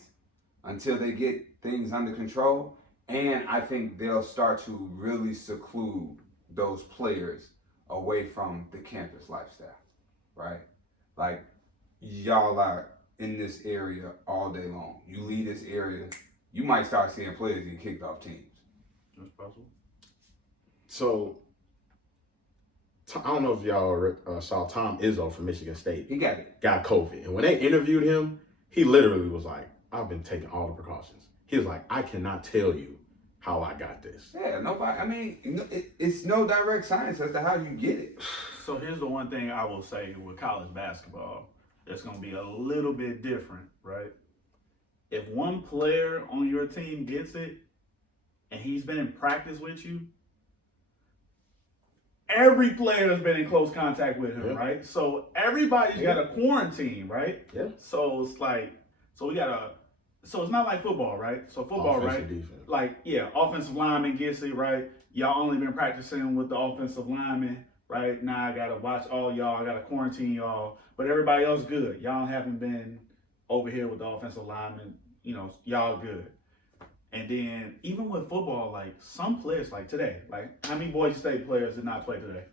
until they get things under control. And I think they'll start to really seclude those players away from the campus lifestyle, right? Like, y'all are in this area all day long. You leave this area, you might start seeing players get kicked off teams. That's possible. So, I don't know if y'all saw Tom Izzo from Michigan State. He got it. Got COVID. And when they interviewed him, he literally was like, I've been taking all the precautions. He was like, I cannot tell you how I got this. Yeah, nobody, I mean, it's no direct science as to how you get it. So here's the one thing I will say with college basketball that's going to be a little bit different, right? If one player on your team gets it and he's been in practice with you, every player has been in close contact with him, right? So everybody's got a quarantine, right? Yeah. So it's like, so it's not like football, right? So football, Offensive right? Defense. Like, yeah, offensive lineman gets it, right? Y'all only been practicing with the offensive lineman, right? Now I got to watch all y'all. I got to quarantine y'all. But everybody else good. Y'all haven't been over here with the offensive lineman. Y'all good. And then even with football, like some players, like today, like how many Boise State players did not play today?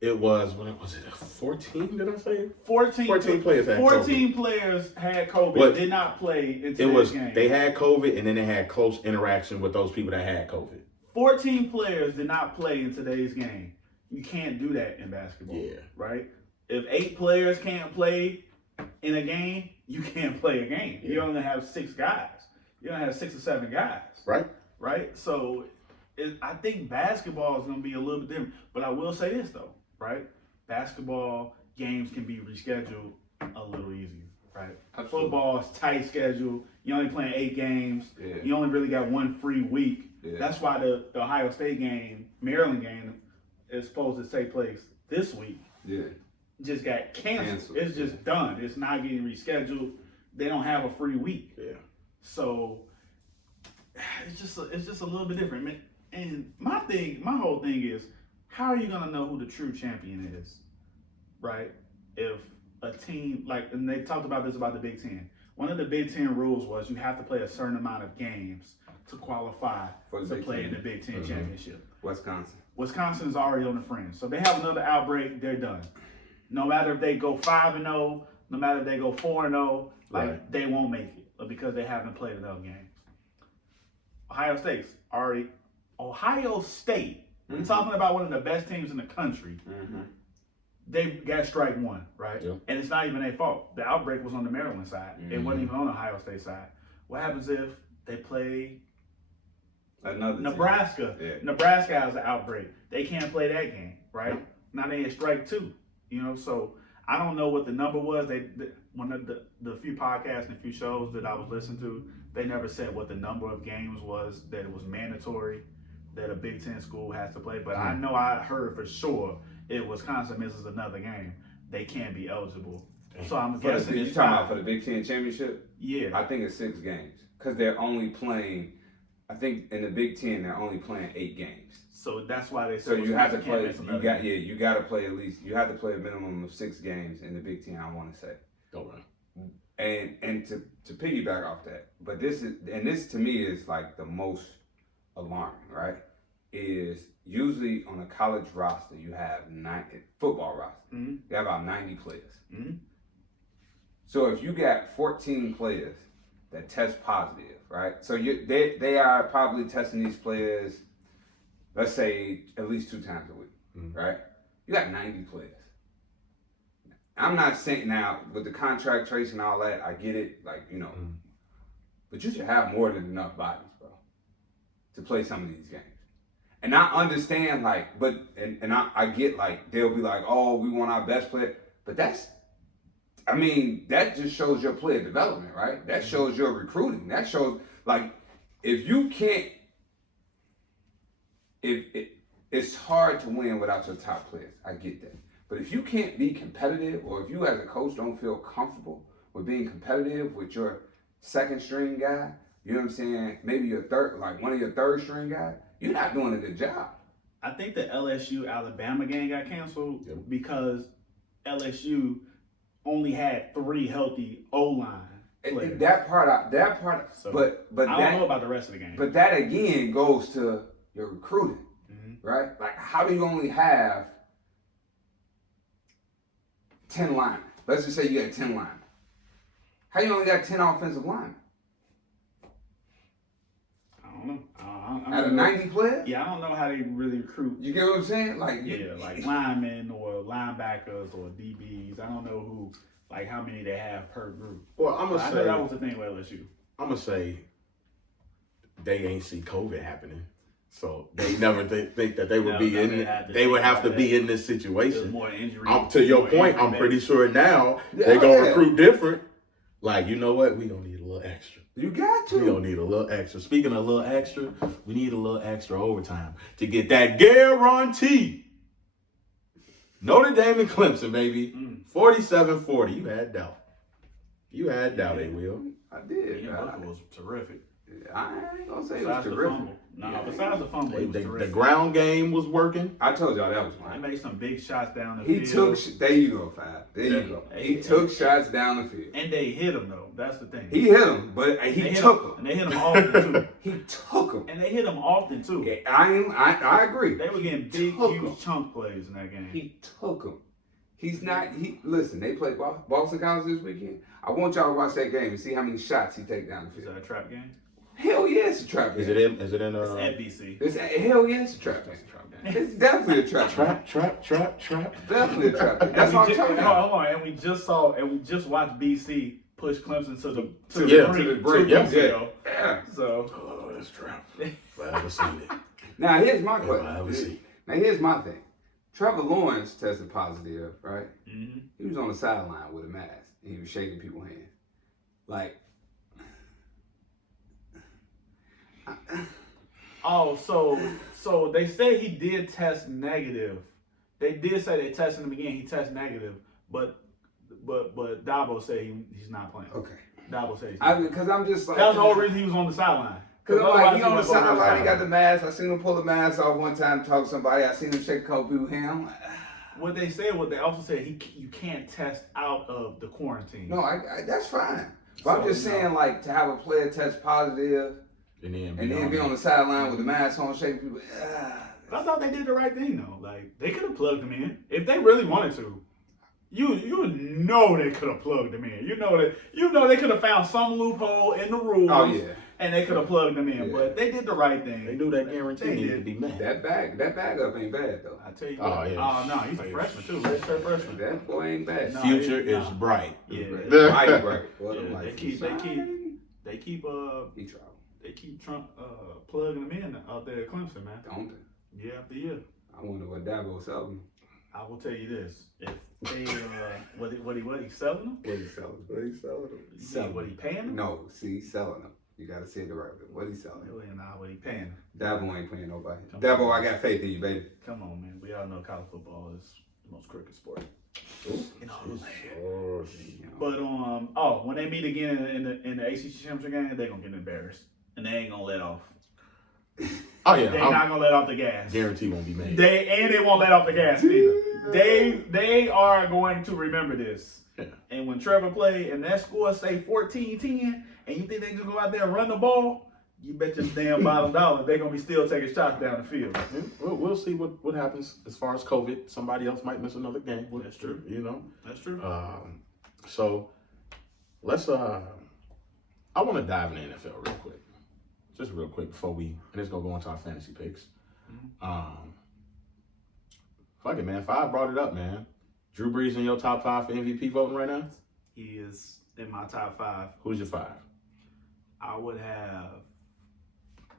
It was, was it 14, did I say? 14 players had 14 COVID. Players had COVID, But did not play in today's game. They had COVID, and then they had close interaction with those people that had COVID. 14 players did not play in today's game. You can't do that in basketball, right? If 8 players can't play in a game, you can't play a game. You only have 6 guys. You only have 6 or 7 guys. Right? So I think basketball is going to be a little bit different. But I will say this, though, right? Basketball games can be rescheduled a little easier, right? Absolutely. Football is tight schedule. You only playing 8 games. Yeah. You only really got 1 free week. Yeah. That's why the Ohio State game, Maryland game, is supposed to take place this week. Yeah. Just got canceled. It's just Yeah. done. It's not getting rescheduled. They don't have a free week. Yeah. So it's just a little bit different. And my whole thing is, how are you gonna know who the true champion is, right? If a team and they talked about this about the Big Ten. One of the Big Ten rules was you have to play a certain amount of games to qualify to play in the Big Ten championship. Wisconsin is already on the fringe, so they have another outbreak, they're done. No matter if they go 5-0, no matter if they go 4-0, they won't make it because they haven't played enough games. Ohio State. We're talking about one of the best teams in the country. They got strike 1, right? Yep. And it's not even their fault. The outbreak was on the Maryland side. It wasn't even on the Ohio State side. What happens if they play Another Nebraska? Yeah. Nebraska has an outbreak. They can't play that game, right? Yep. Now they in strike 2. So I don't know what the number was. One of the few podcasts and a few shows that I was listening to, they never said what the number of games was that it was mandatory that a Big Ten school has to play. But I know I heard for sure if Wisconsin misses another game, they can't be eligible. So I'm guessing you're talking about for the Big Ten championship? Yeah. I think it's 6 games because they're only playing. I think in the Big Ten they're only playing 8 games. So that's why they. So you have to play. You got to play at least. You have to play a minimum of 6 games in the Big Ten. I want to say. Okay. And to piggyback off that, but this to me is like the most alarming, right? Is usually on a college roster you have football roster, you have about 90 players. So if you got 14 players that test positive, right? So they are probably testing these players, let's say at least 2 times a week, right? You got 90 players. I'm not saying now with the contract tracing and all that, I get it, like, you know, but you should have more than enough bodies, bro, to play some of these games. And I understand, like, but, and I get, like, they'll be like, oh, we want our best player. But that just shows your player development, right? That shows your recruiting. That shows, like, if you can't, it's hard to win without your top players. I get that. But if you can't be competitive, or if you as a coach don't feel comfortable with being competitive with your second string guy, you know what I'm saying? Maybe your one of your third string guys, you're not doing a good job. I think the LSU Alabama game got canceled because LSU only had 3 healthy O-line players. And that part, so, but I don't know about the rest of the game. But that again goes to your recruiting, right? Like, how do you only have 10 linemen? Let's just say you got 10 linemen. How you only got 10 offensive linemen? I don't know. Out of 90 players? Yeah, I don't know how they really recruit. You get what I'm saying? Like, like linemen or linebackers or DBs. I don't know who, like, how many they have per group. Well, I'm gonna I say know that was the thing with LSU. I'm gonna say they ain't see COVID happening, so they never think that they would be in. They would have to be in this situation. More injury. To your point, I'm pretty sure now they're gonna recruit different. Like, you know what? We gonna need a little extra. You got to. We gonna need a little extra. Speaking of a little extra, we need a little extra overtime to get that guarantee. Notre Dame and Clemson, baby. 47-40. You had doubt. They will. I did. Ian Booker was terrific. I ain't gonna say Besides it was the terrific. fumble. Besides the fumble, he was terrific. The ground game was working. I told y'all that was He fine. made some big shots down the He field. there you go, Fab. There you go. He took shots down the field. And they hit him, though. That's the thing. He hit him, but he took him. And they hit him often, too. He took him. And they hit him often, too. Yeah, I agree. They were getting big, huge chunk plays in that game. He took him. Listen, they played Boston College this weekend. I want y'all to watch that game and see how many shots he take down the Is field. that a trap game? Hell yeah, it's a trap game. Is it in? It's at BC. Hell yeah, it's a trap game. It's definitely a trap game. Trap. Definitely a trap game. That's what I'm talking about. Hold on, and we just watched BC push Clemson to the brink. Yeah. So. Oh, that's trap. Forever seen it. Now here's my question. Forever seen. Now here's my thing. Trevor Lawrence tested positive, right? Mm-hmm. He was on the sideline with a mask. And he was shaking people's hands. Like. Oh, so they say he did test negative. They did say they tested him again. He tested negative, but Dabo said he's not playing. Okay. Dabo said because I'm just like, that was the whole reason he was on the sideline. Because I'm like, he on the sideline, he got the mask. I seen him pull the mask off one time, talk to somebody. I seen him shake a couple people's hand. What they also said you can't test out of the quarantine. No, I that's fine. But I'm just saying, like, to have a player test positive and then be on the sideline with the mask on, shaking people. I thought they did the right thing though. Like, they could have plugged him in if they really wanted to. You know they could have plugged him in. You know they could have found some loophole in the rules. Oh yeah. And they could have plugged him in, Yeah. but they did the right thing. They knew that guarantee needed to be met. That bag up ain't bad though. I tell you Oh, what. yeah. Oh no, he's a freshman too. Redshirt freshman. That boy ain't bad. No. Future is bright. Yeah. Bright. What a Yeah, life. they keep He tried. they keep Trump plugging them in out there at Clemson, man. Don't they? Year after year. I wonder what Dabo's selling. I will tell you this: if they what he selling them? What he selling? You see what he paying them? No, see, selling them. You gotta say it the right way. What he selling? Really not what he paying them. Dabo ain't paying nobody. Come Dabo, on. I got faith in you, baby. Come on, man. We all know college football is the most crooked sport. In all the land. Oh, But when they meet again in the ACC championship game, they're gonna get embarrassed, and they ain't gonna let off. Oh yeah, They're not gonna let off the gas. guarantee won't be made. They won't let off the gas either. They are going to remember this. Yeah. And when Trevor played and that score say 14-10, and you think they just go out there and run the ball, you bet your damn bottom dollar they're going to be still taking shots down the field. Yeah, we'll see what happens as far as COVID. Somebody else might miss another game. That's true. You know? That's true. So let's I want to dive in the NFL real quick. Just real quick before and it's gonna go into our fantasy picks. Fuck it, man. 5 brought it up, man. Drew Brees in your top 5 for MVP voting right now? He is in my top 5. Who's your 5? I would have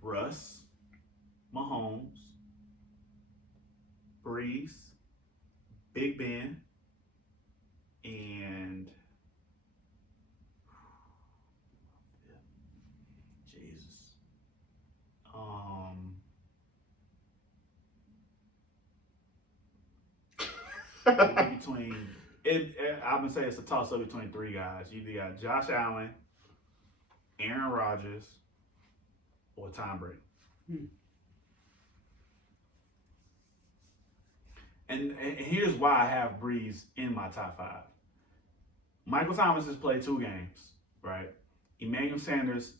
Russ, Mahomes, Brees, Big Ben, and Jesus. I'm gonna say it's a toss up between 3 guys. You either got Josh Allen, Aaron Rodgers, or Tom Brady. And here's why I have Brees in my top 5. Michael Thomas has played 2 games, right? Emmanuel Sanders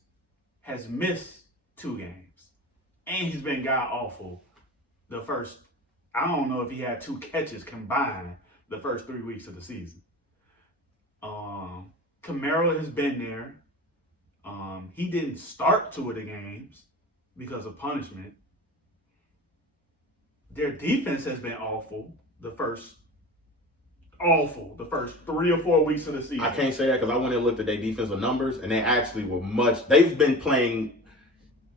has missed 2 games. And he's been god awful the first, I don't know if he had 2 catches combined the first 3 weeks of the season. Kamara has been there. He didn't start 2 of the games because of punishment. Their defense has been awful the first 3 or 4 weeks of the season. I can't say that because I went and looked at their defensive numbers, and they actually were they've been playing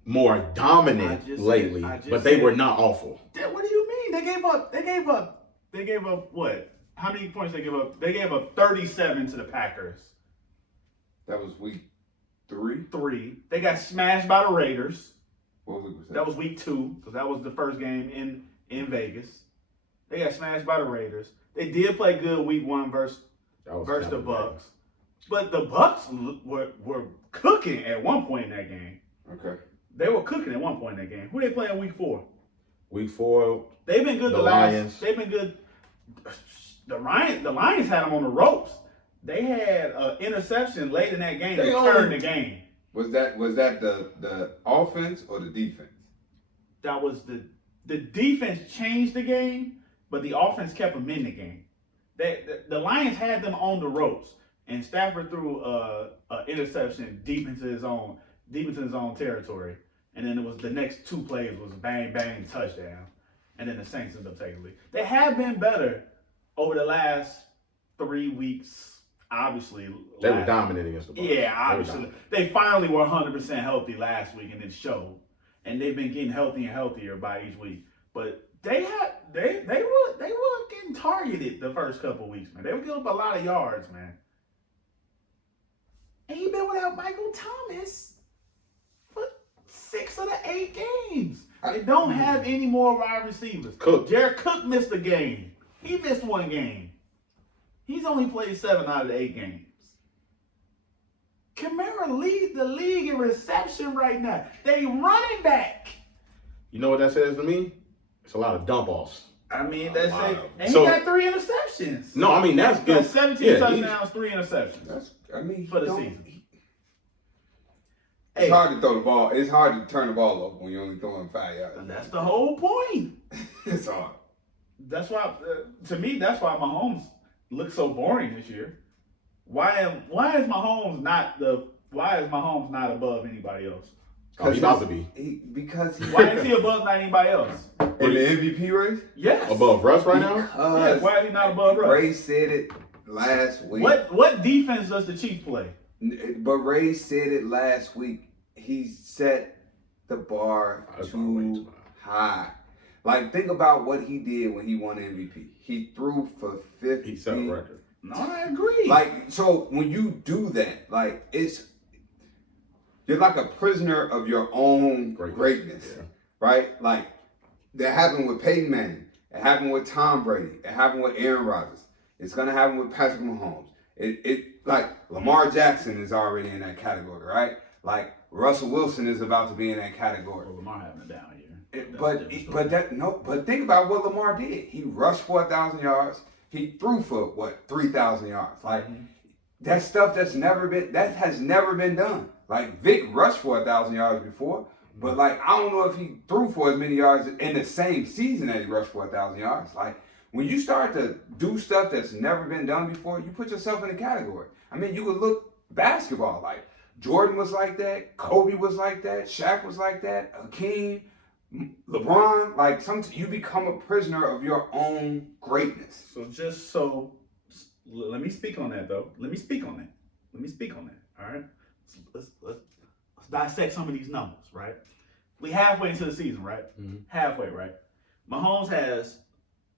more dominant lately, but they were not awful. What do you mean? They gave up what? How many points they give up? They gave up 37 to the Packers. That was week 3? 3. They got smashed by the Raiders. What week was that? That was week 2, because that was the first game in Vegas. They got smashed by the Raiders. They did play good week 1 versus the Bucks. But the Bucks were cooking at one point in that game. Okay. They were cooking at one point in that game. Who they playing week 4? Week 4. They've been good. The Lions. They've been good. The Lions had them on the ropes. They had an interception late in that game to turn the game. Was that the offense or the defense? That was the defense changed the game, but the offense kept them in the game. The Lions had them on the ropes, and Stafford threw an interception deep into his own territory, and then it was the next 2 plays was bang bang touchdown, and then the Saints ended up taking the lead. They have been better over the last 3 weeks. Obviously, they were dominant against the Bucks. Yeah, obviously, they finally were 100% healthy last week, and it showed. And they've been getting healthier and healthier by each week. But they were getting targeted the first couple weeks, man. They were giving up a lot of yards, man. And you've been without Michael Thomas for 6 of the 8 games. They don't have any more wide receivers. Jared Cook missed a game. He missed 1 game. He's only played 7 out of the 8 games. Kamara leads the league in reception right now. They running back. You know what that says to me? It's a lot of dump offs. I mean, that's it. And he got 3 interceptions. No, I mean that's good. 17 touchdowns, 3 interceptions. For the season. It's hard to throw the ball. It's hard to turn the ball over when you're only throwing 5 yards. And that's the whole point. It's hard. That's why, to me, that's why Mahomes looks so boring this year. Why is Mahomes not above anybody else? Oh, he's about to be. Why is he above anybody else? In the MVP race? Yes. Above Russ right now? Yes. Why is he not above Russ? Ray said it last week. What defense does the Chiefs play? But Ray said it last week. He set the bar too high. Like, think about what he did when he won MVP. He threw for 50. He set a record. No, I agree. Like, so when you do that, like, you're like a prisoner of your own greatness, right? Like, that happened with Peyton Manning. It happened with Tom Brady. It happened with Aaron Rodgers. It's going to happen with Patrick Mahomes. Like, Lamar Jackson is already in that category, right? Like, Russell Wilson is about to be in that category. Well, Lamar having a down year. But think about what Lamar did. He rushed 4,000 yards. He threw for 3,000 yards. Like that stuff has never been done. Like Vic rushed for 1,000 yards before, but like I don't know if he threw for as many yards in the same season that he rushed for 1,000 yards. Like when you start to do stuff that's never been done before, you put yourself in a category. I mean, you could look basketball like Jordan was like that, Kobe was like that, Shaq was like that, Hakeem, LeBron. Like you become a prisoner of your own greatness. So let me speak on that though. Let me speak on that. All right. Let's dissect some of these numbers, right? We halfway into the season, right? Mm-hmm. Halfway, right? Mahomes has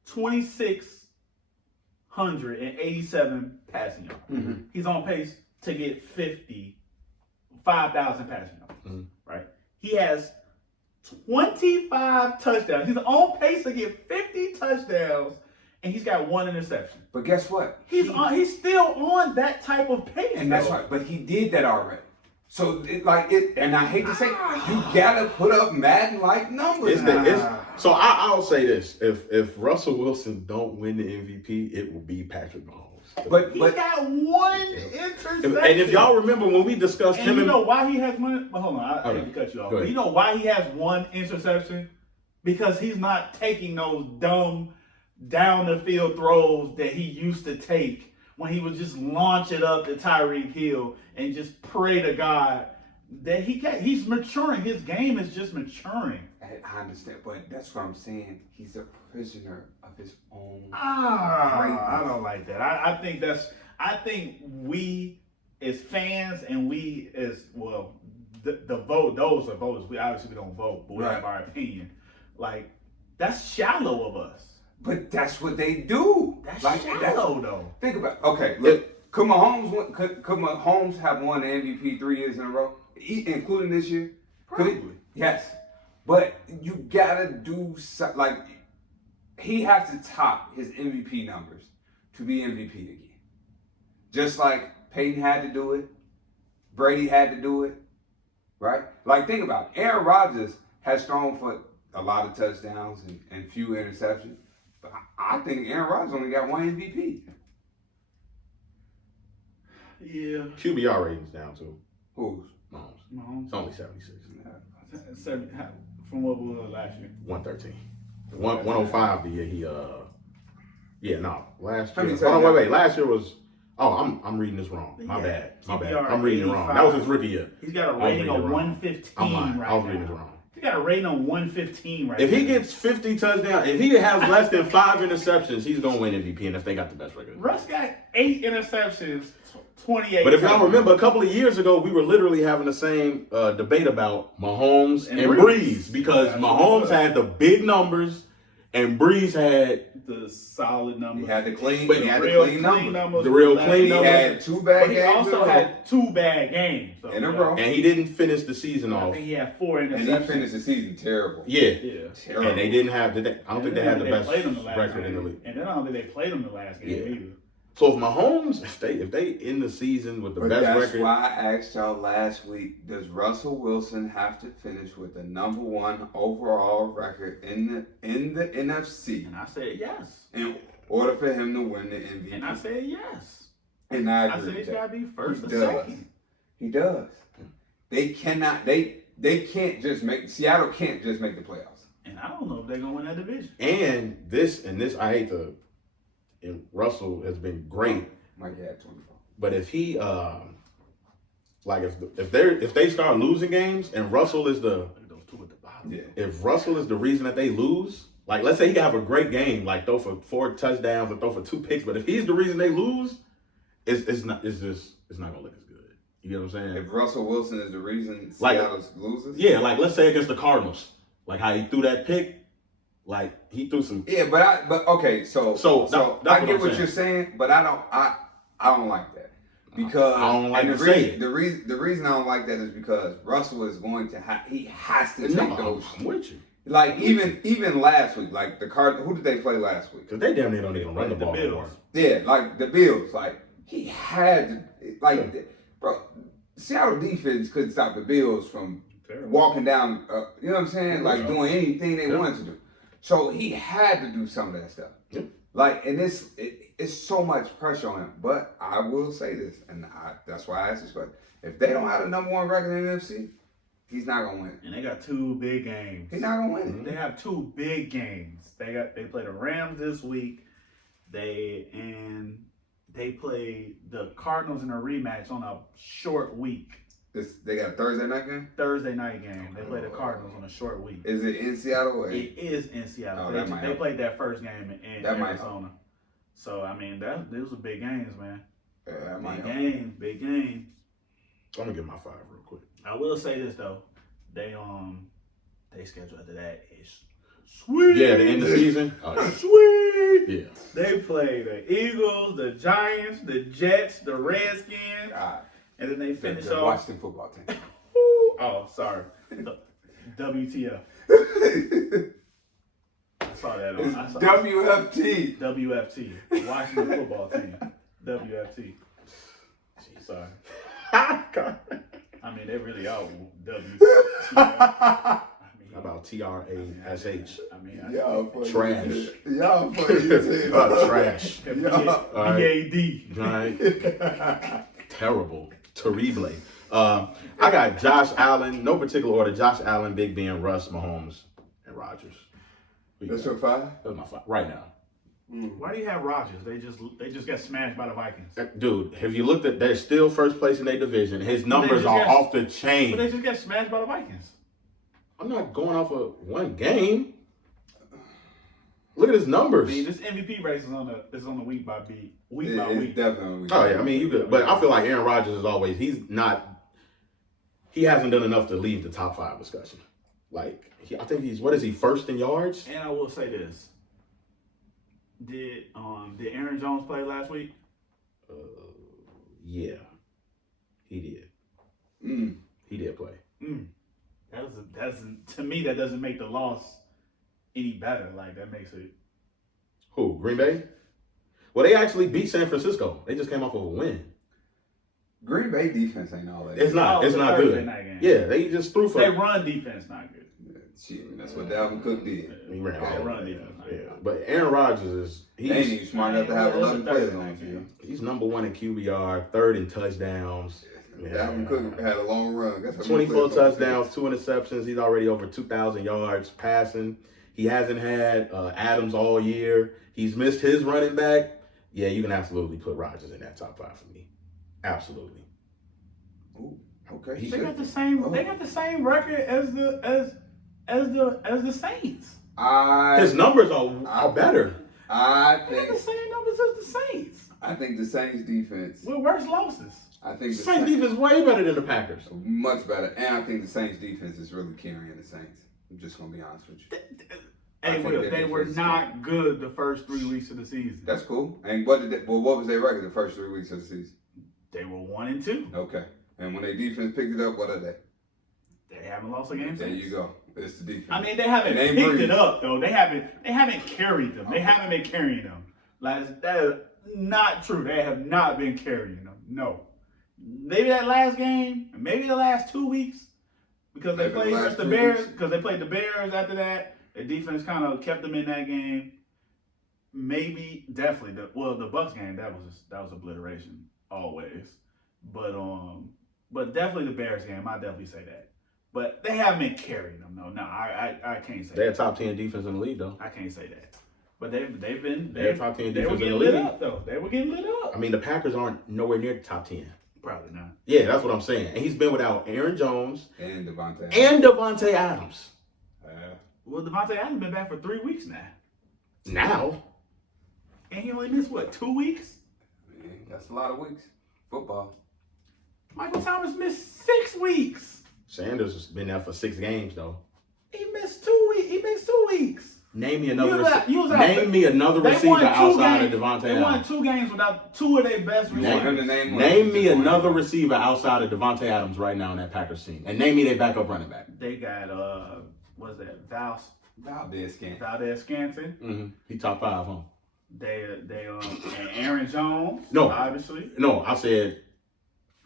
2,687 passing yards. Mm-hmm. He's on pace to get 55,000 passing yards, right? He has 25 touchdowns. He's on pace to get 50 touchdowns, and he's got 1 interception. But guess what? He's still on that type of pace. And that's right. But he did that already. So and I hate to say, you gotta put up Madden-like numbers. So I'll say this: if Russell Wilson don't win the MVP, it will be Patrick Mahomes. But he's got 1 interception. And if y'all remember when we discussed him, you know why he has 1? But hold on, I hate to cut you off. But you know why he has 1 interception? Because he's not taking those dumb down the field throws that he used to take when he would just launch it up to Tyreek Hill and just pray to God that he's maturing. His game is just maturing. I understand, but that's what I'm saying. He's a prisoner of his own. I don't like that. I think we as fans and we as the vote. Those are voters. We obviously don't vote, but we have our opinion. Like that's shallow of us. But that's what they do. That's shallow though. Think about it. Okay, look. Could Mahomes have won the MVP 3 years in a row, including this year? Probably. Yes. But you gotta do he has to top his MVP numbers to be MVP again. Just like Peyton had to do it, Brady had to do it, right? Like think about it. Aaron Rodgers has thrown for a lot of touchdowns and few interceptions. But I think Aaron Rodgers only got 1 MVP. Yeah. QBR rating's down too. Who's? Mahomes. It's only 76. From what was last year? 113. 105 the year he last year. Wait. Last year was I'm reading this wrong. My bad. I'm reading it wrong. That was his rookie year. He's got a rating of 115 right now. I was reading this wrong. He got a rating of 115 right now. If he gets 50 touchdowns, if he has less than 5 interceptions, he's gonna win MVP. And if they got the best record, Russ got 8 interceptions, 28. But if y'all remember, a couple of years ago, we were literally having the same debate about Mahomes and Breeze because Mahomes had the big numbers and Breeze had the solid numbers. He had the clean, but he had the the clean numbers. The real clean numbers. He had 2 bad games. He also had 2 bad games in a row. And he didn't finish the season off. I think he had 4 interceptions. And he finished the season terrible. Yeah. Terrible. And they didn't have, I don't think they had the best record in the league. And then I don't think they played him the last game either. So if Mahomes, if they end the season with the best record. That's why I asked y'all last week, does Russell Wilson have to finish with the #1 overall record in the NFC? And I said yes. In order for him to win the MVP. And I said yes. And I agree. I said he's got to be first or second. He does. They cannot, they can't just Seattle can't just make the playoffs. And I don't know if they're going to win that division. And this, I hate to, and Russell has been great. Mike had 24. But if he, if they start losing games and Russell is those 2 at the bottom. Yeah. If Russell is the reason that they lose, like let's say he can have a great game, like throw for 4 touchdowns or throw for 2 picks, but if he's the reason they lose, it's not gonna look as good. You get what I'm saying? If Russell Wilson is the reason Seattle loses? Yeah, like let's say against the Cardinals, like how he threw that pick. Like he threw some. Yeah, but I get what you're saying, but I don't like that because I don't like the reason I don't like that is because Russell is going to he has to take those. I'm with you. Like even last week, like the Cardinals, who did they play last week? Because they damn near don't even run the ball anymore. Yeah, like the Bills, like he had to, bro. Seattle defense couldn't stop the Bills from walking down. You know what I'm saying? Like doing anything they wanted to do. So he had to do some of that stuff. Yeah. Like, and it's so much pressure on him. But I will say this, and that's why I asked this question. If they don't have the number one record in the NFC, he's not gonna win. And they got 2 big games. He's not gonna win it. They have 2 big games. They play the Rams this week. They play the Cardinals in a rematch on a short week. They got a Thursday night game? Thursday night game. They play the Cardinals on a short week. Is it in Seattle? Or It is in Seattle. Oh, They played that first game in That might Arizona. So I mean, those are big games, man. Yeah, that might Big games. I'm gonna get my 5 real quick. I will say this though, they schedule after that is sweet. Yeah, the end of the season. Oh, yeah. Sweet. Yeah. They play the Eagles, the Giants, the Jets, the Redskins, God. and then they finish The off. Washington football team. Oh, sorry. WTF. I saw that on. It's WFT. WFT. Washington football team. WFT. Sorry. I mean, they really are WTF. How about TRASH? I mean, Y'all funny. Trash. Y'all funny. Trash. BAD. Right. Terrible. Terrible. I got Josh Allen, no particular order. Josh Allen, Big Ben, Russ, Mahomes, and Rodgers. That's your 5? That's my 5 right now. Why do you have Rodgers? They just got smashed by the Vikings. Dude, have you looked at? They're still first place in their division. His numbers are off the chain. But they just got smashed by the Vikings. I'm not going off of one game. Look at his numbers. I mean, this MVP race is on the week by week. It's definitely. Oh yeah, I mean you could, but I feel like Aaron Rodgers is always. He hasn't done enough to leave the top 5 discussion. Like I think he's what is he first in yards? And I will say this: Did Aaron Jones play last week? Yeah, he did. He did play. That's to me that doesn't make the loss any better. Like that makes it. Who? Green Bay? Well, they actually beat San Francisco. They just came off of a win. Green Bay defense ain't all that. It's not good. Yeah, they just threw for. They run defense not good. Shit, that's what Dalvin Cook did. He ran They all run that. defense. Yeah, but Aaron Rodgers They ain't even smart enough to have 11 players on the field. He's number 1 in QBR, 3rd in touchdowns. Dalvin Cook had a long run. That's how 24 touchdowns, 2 interceptions. He's already over 2,000 yards passing. He hasn't had Adams all year. He's missed his running back. Yeah, you can absolutely put Rodgers in that top 5 for me. Absolutely. Ooh, okay. They got the same. They got the same record as the Saints. His numbers are better. They got the same numbers as the Saints. I think the Saints defense. With worse losses. I think the Saints defense is way better than the Packers. Much better, and I think the Saints defense is really carrying the Saints. I'm just gonna be honest with you. They were not good the first 3 weeks of the season. That's cool. And what was their record the first 3 weeks of the season? They were 1-2. Okay. And when their defense picked it up, what are they? They haven't lost a game There since. you go. It's the defense. I mean, they haven't picked it up though. They haven't carried them. They haven't been carrying them. Like that is not true. They have not been carrying them. No. Maybe that last game, maybe the last 2 weeks, because they played the Bears. Because they played the Bears after that. Their defense kind of kept them in that game. Maybe, definitely. The Bucks game that was obliteration always. But definitely the Bears game. I definitely say that. But they haven't been carrying them. No, I can't say. They're a top 10 defense in the league, though. I can't say that. But they've been. They're top 10 They were defense in the getting league. lit up though. They were getting lit up. I mean, the Packers aren't nowhere near the top 10. Probably not. Yeah, that's what I'm saying. And he's been without Aaron Jones and Devontae Adams. Well, Devontae Adams been back for 3 weeks now. Now? And he only missed, 2 weeks? Man, that's a lot of weeks. Football. Michael Thomas missed 6 weeks. Sanders has been there for 6 games, though. He missed 2 weeks. He missed 2 weeks. Name me another receiver outside of Devontae Adams. They won 2 games without 2 of their best receivers. Name me another receiver outside of Devontae Adams right now in that Packers team. And name me their backup running back. They got, what's that? Valdez Scantling. Mm-hmm. He top 5, huh? They and Aaron Jones. No. Obviously. No, I said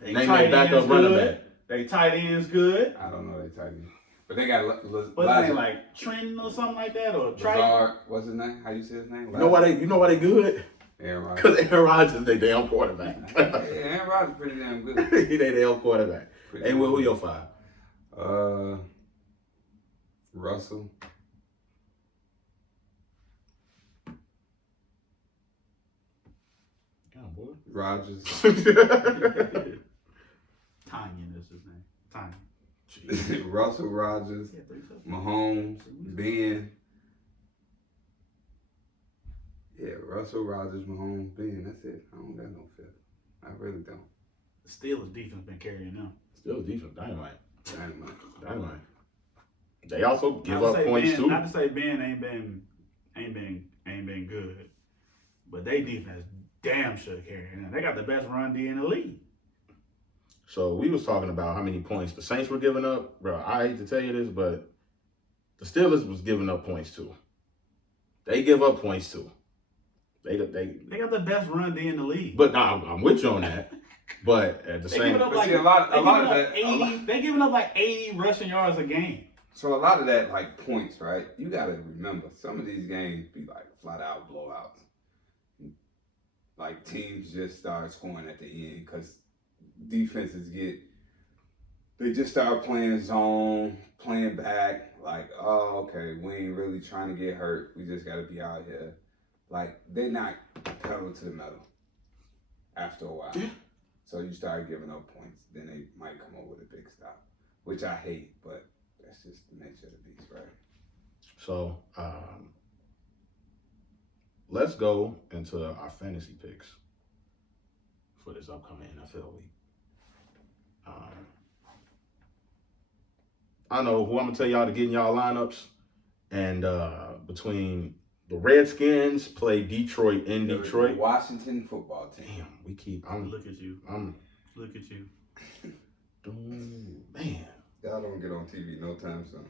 they name their backup running back. They tight ends good. I don't know they tight end. But they got what's his name, like Trenton or something like that, or Lazard, what's his name? How you say his name? You know why they good? Aaron Rodgers. Because Aaron Rodgers is their damn quarterback. Aaron Rodgers pretty damn good. He their damn quarterback. Hey, Will, who your 5? Russell. Damn, boy. Rodgers. Tanyan is his name. Tanyan. Russell, Rodgers, Mahomes, Ben. Yeah, Russell, Rodgers, Mahomes, Ben. That's it. I don't got no fifth. I really don't. The Steelers defense been carrying them. Still decent. Dynamite. Dynamite. They also give Not to up say points Ben, too. Not to say Ben ain't been good, but they defense damn sure carrying them. They got the best run D in the league. So we was talking about how many points the Saints were giving up. Bro, I hate to tell you this, but the Steelers was giving up points too. They give up points too. They got the best run D in the league. But nah, I'm with you on that. But at the same But see, a lot of that. They giving up like 80 rushing yards a game. So a lot of that, like points, right? You got to remember, some of these games be like flat out blowouts. Like teams just start scoring at the end because defenses they just start playing zone, playing back. Like, oh, okay, we ain't really trying to get hurt. We just got to be out here. Like, they're not pedal to the metal after a while. So you start giving up points. Then they might come up with a big stop, which I hate, but that's just the nature of the beast, right? So let's go into our fantasy picks for this upcoming NFL week. I know who I'm gonna tell y'all to get in y'all lineups, and between the Redskins play Detroit in Detroit. The Washington football team. Damn, we keep. Look at you. Look at you. Man. Y'all don't get on TV no time soon.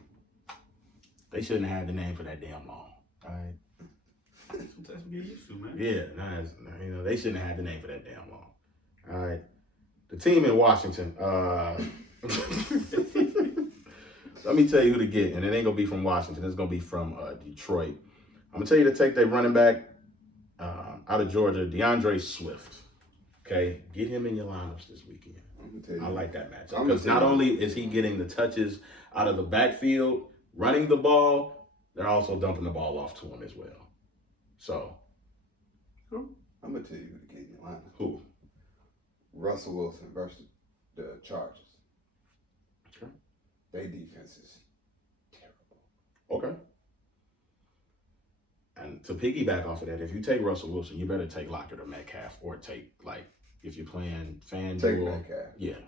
They shouldn't have had the name for that damn long. All right. Sometimes we get used to, man. Yeah, they shouldn't have had the name for that damn long. All right. The team in Washington. Let me tell you who to get, and it ain't gonna be from Washington. It's gonna be from Detroit. I'm gonna tell you to take their running back out of Georgia, DeAndre Swift. Okay, get him in your lineups this weekend. I like that matchup because not only is he getting the touches out of the backfield, running the ball, they're also dumping the ball off to him as well. So, I'm gonna tell you who to get in your lineup. Who? Russell Wilson versus the Chargers. Okay. Their defense is terrible. Okay. And to piggyback off of that, if you take Russell Wilson, you better take Lockett or Metcalf, or take, like, if you're playing FanDuel. Take Metcalf. Yeah.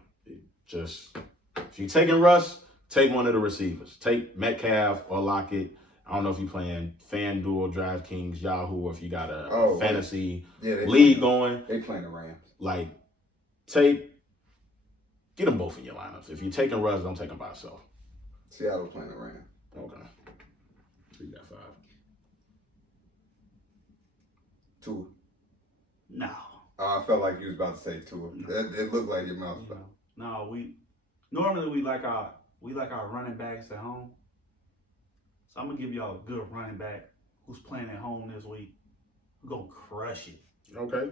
Just, if you're taking Russ, take one of the receivers. Take Metcalf or Lockett. I don't know if you're playing FanDuel, DraftKings, Yahoo, or if you got a fantasy league going. They playing the Rams. Like, get them both in your lineups. If you're taking Russ, don't take him by himself. Seattle playing the Rams. Okay. So you got 5. Tua. No. I felt like you was about to say Tua. It looked like your mouth was about. No, we like our running backs at home. So I'm gonna give y'all a good running back who's playing at home this week. We're gonna crush it. Okay.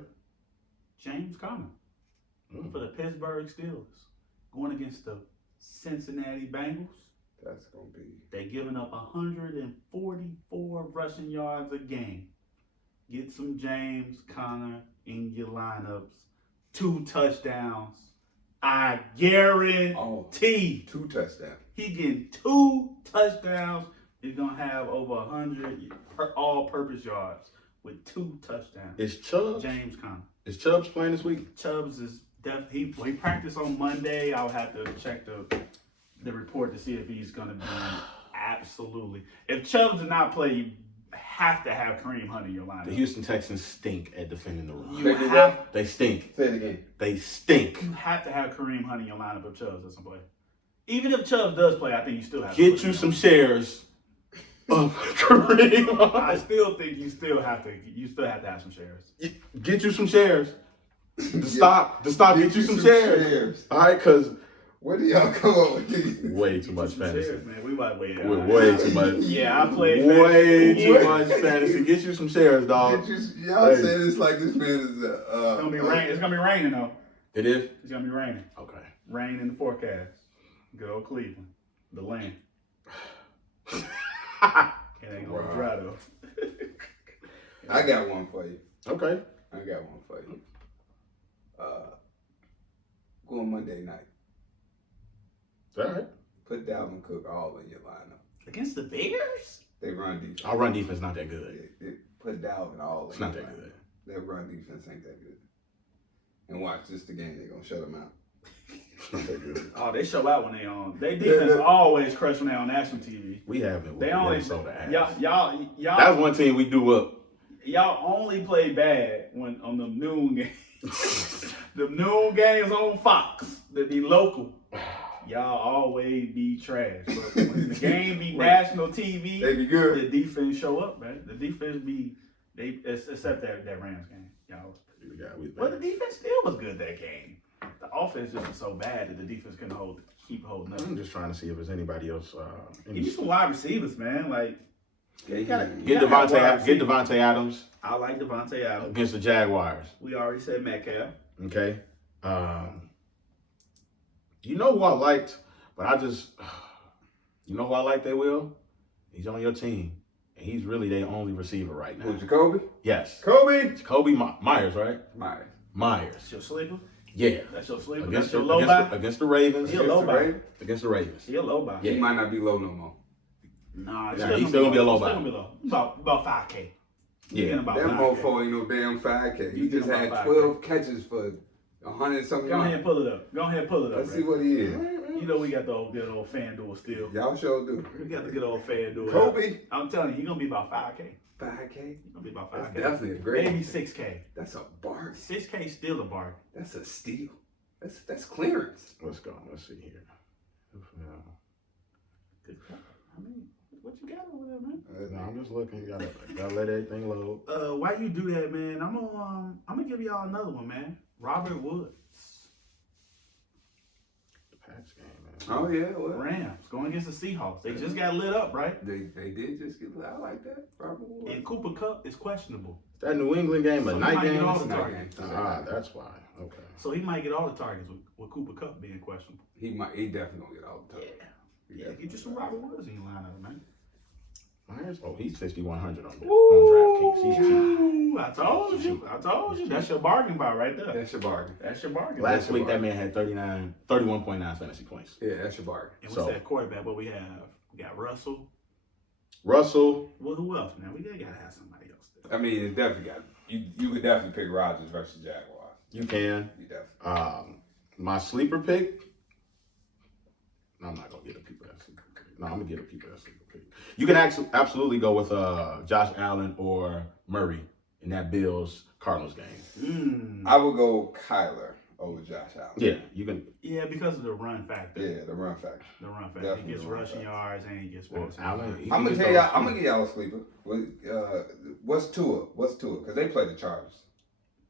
James Conner for the Pittsburgh Steelers going against the Cincinnati Bengals. That's gonna be. They're giving up 144 rushing yards a game. Get some James Conner in your lineups. 2 touchdowns. I guarantee. 2 touchdowns. He getting 2 touchdowns. He's going to have over 100 all-purpose yards with 2 touchdowns. Is Chubbs? James Conner. Is Chubbs playing this week? Chubbs is definitely. He practiced on Monday. I'll have to check the report to see if he's going to be absolutely. If Chubbs did not play, you have to have Kareem Hunt in your lineup. The Houston Texans stink at defending the run. They stink. Say it again. They stink. You have to have Kareem Hunt in your lineup if Chubbs doesn't play. Even if Chubbs does play, I think you still have to get you some shares of Kareem Hunt. I still think you still have to have some shares. Get you some shares. The stock get you some shares. All right, because Where do y'all come up with these? Way too much fantasy. Shares, man. We might wait. Way too much. Yeah, I played way fantasy. too much fantasy. Get you some shares, dog. Y'all say this like this man is It's gonna be rain. It's gonna be raining though. It is? It's gonna be raining. Okay. Rain in the forecast. Good old Cleveland, the land. It ain't gonna be dry though. I got one for you. Okay. I got one for you. Go on Monday night. All right. Put Dalvin Cook all in your lineup. Against the Bears? They run defense. Our run defense not that good. Put Dalvin all in. It's not your that lineup. good. Their run defense ain't that good. And watch this the game. They're gonna shut them out. It's not that good. Oh, they show out when they on. They defense always crush when they on national TV. We haven't. They only Minnesota ass. y'all. That's one team we do up. Y'all only play bad when on the noon games. The noon games on Fox. The local. Y'all always be trash. But when the game be national TV, They be good. the defense show up, man. The defense be except that Rams game. Y'all. But the defense still was good that game. The offense just was so bad that the defense couldn't keep holding up. I'm just trying to see if there's anybody else. You need some wide receivers, man. Like Get you gotta have Devontae Adams I like Devontae Adams. against the Jaguars. We already said Metcalf. Okay. You know who I liked, but you know who I like, they will? He's on your team. And he's really their only receiver right now. Who, Jacoby? Yes. Kobe? Jacoby Myers, right? Myers. Myers. That's your sleeper? Yeah. That's your sleeper? Against That's your low buy? against the Ravens. He a low buy. Against the Ravens. He a low buy. Yeah. He might not be low no more. Nah, He's still gonna be a low buy. Still gonna be low. About 5K. Yeah. About That 5K. mofo ain't no damn 5K. He You just getting had about 12 catches for 100 something Go ahead yards. and pull it up. Go ahead and pull it up. Let's Ray. see what he is. You know we got the good old FanDuel still. Y'all sure do. We got the good old FanDuel. Kobe? I'm telling you, he's gonna be about 5K. 5K? He's gonna be about That's 5K. definitely a great. Maybe 6K. That's a bargain. 6K still a bargain. That's a steal. That's clearance. Let's go. Let's see here. I mean, what you got over there, man? No, I'm just looking. You gotta let everything load. While you do that, man, I'm gonna give y'all another one, man. Robert Woods. The Pats game, man. Oh yeah, well, Rams going against the Seahawks. They just got lit up, right? they did just get. I like that. Robert Woods. And Cooper Kupp is questionable. That New England game, a So he night might get game. all the Night targets. game. That's why. Okay. So he might get all the targets with Cooper Kupp being questionable. He definitely gonna get all the time. Yeah, get you some Robert Woods in your lineup, man. Myers? Oh, he's 5,100 on DraftKings. He's cheap. Ooh, I told you. That's your bargain buy right there. That's your bargain. That's your bargain. Last week, that man had 31.9 fantasy points. Yeah, that's your bargain. And So- what's that quarterback? What we have? We got Russell. Russell, Well, who else, man? We gotta have somebody else there. I mean, it's definitely got. You could definitely pick Rodgers versus Jaguars. you can. You definitely. My sleeper pick. No, I'm not gonna get a people that sleeper pick. No, I'm gonna get a people that sleeper pick. You can absolutely go with Josh Allen or Murray in that Bills Cardinals game. I would go Kyler over Josh Allen. Yeah, you can. Yeah, because of the run factor. Yeah, the run factor. The run factor. Definitely He gets the run rushing factor. yards and he gets Well, passing Allen, yards. he- I'm gonna gets tell y'all. those- I'm gonna give y'all a sleeper. What's Tua? Because they play the Chargers.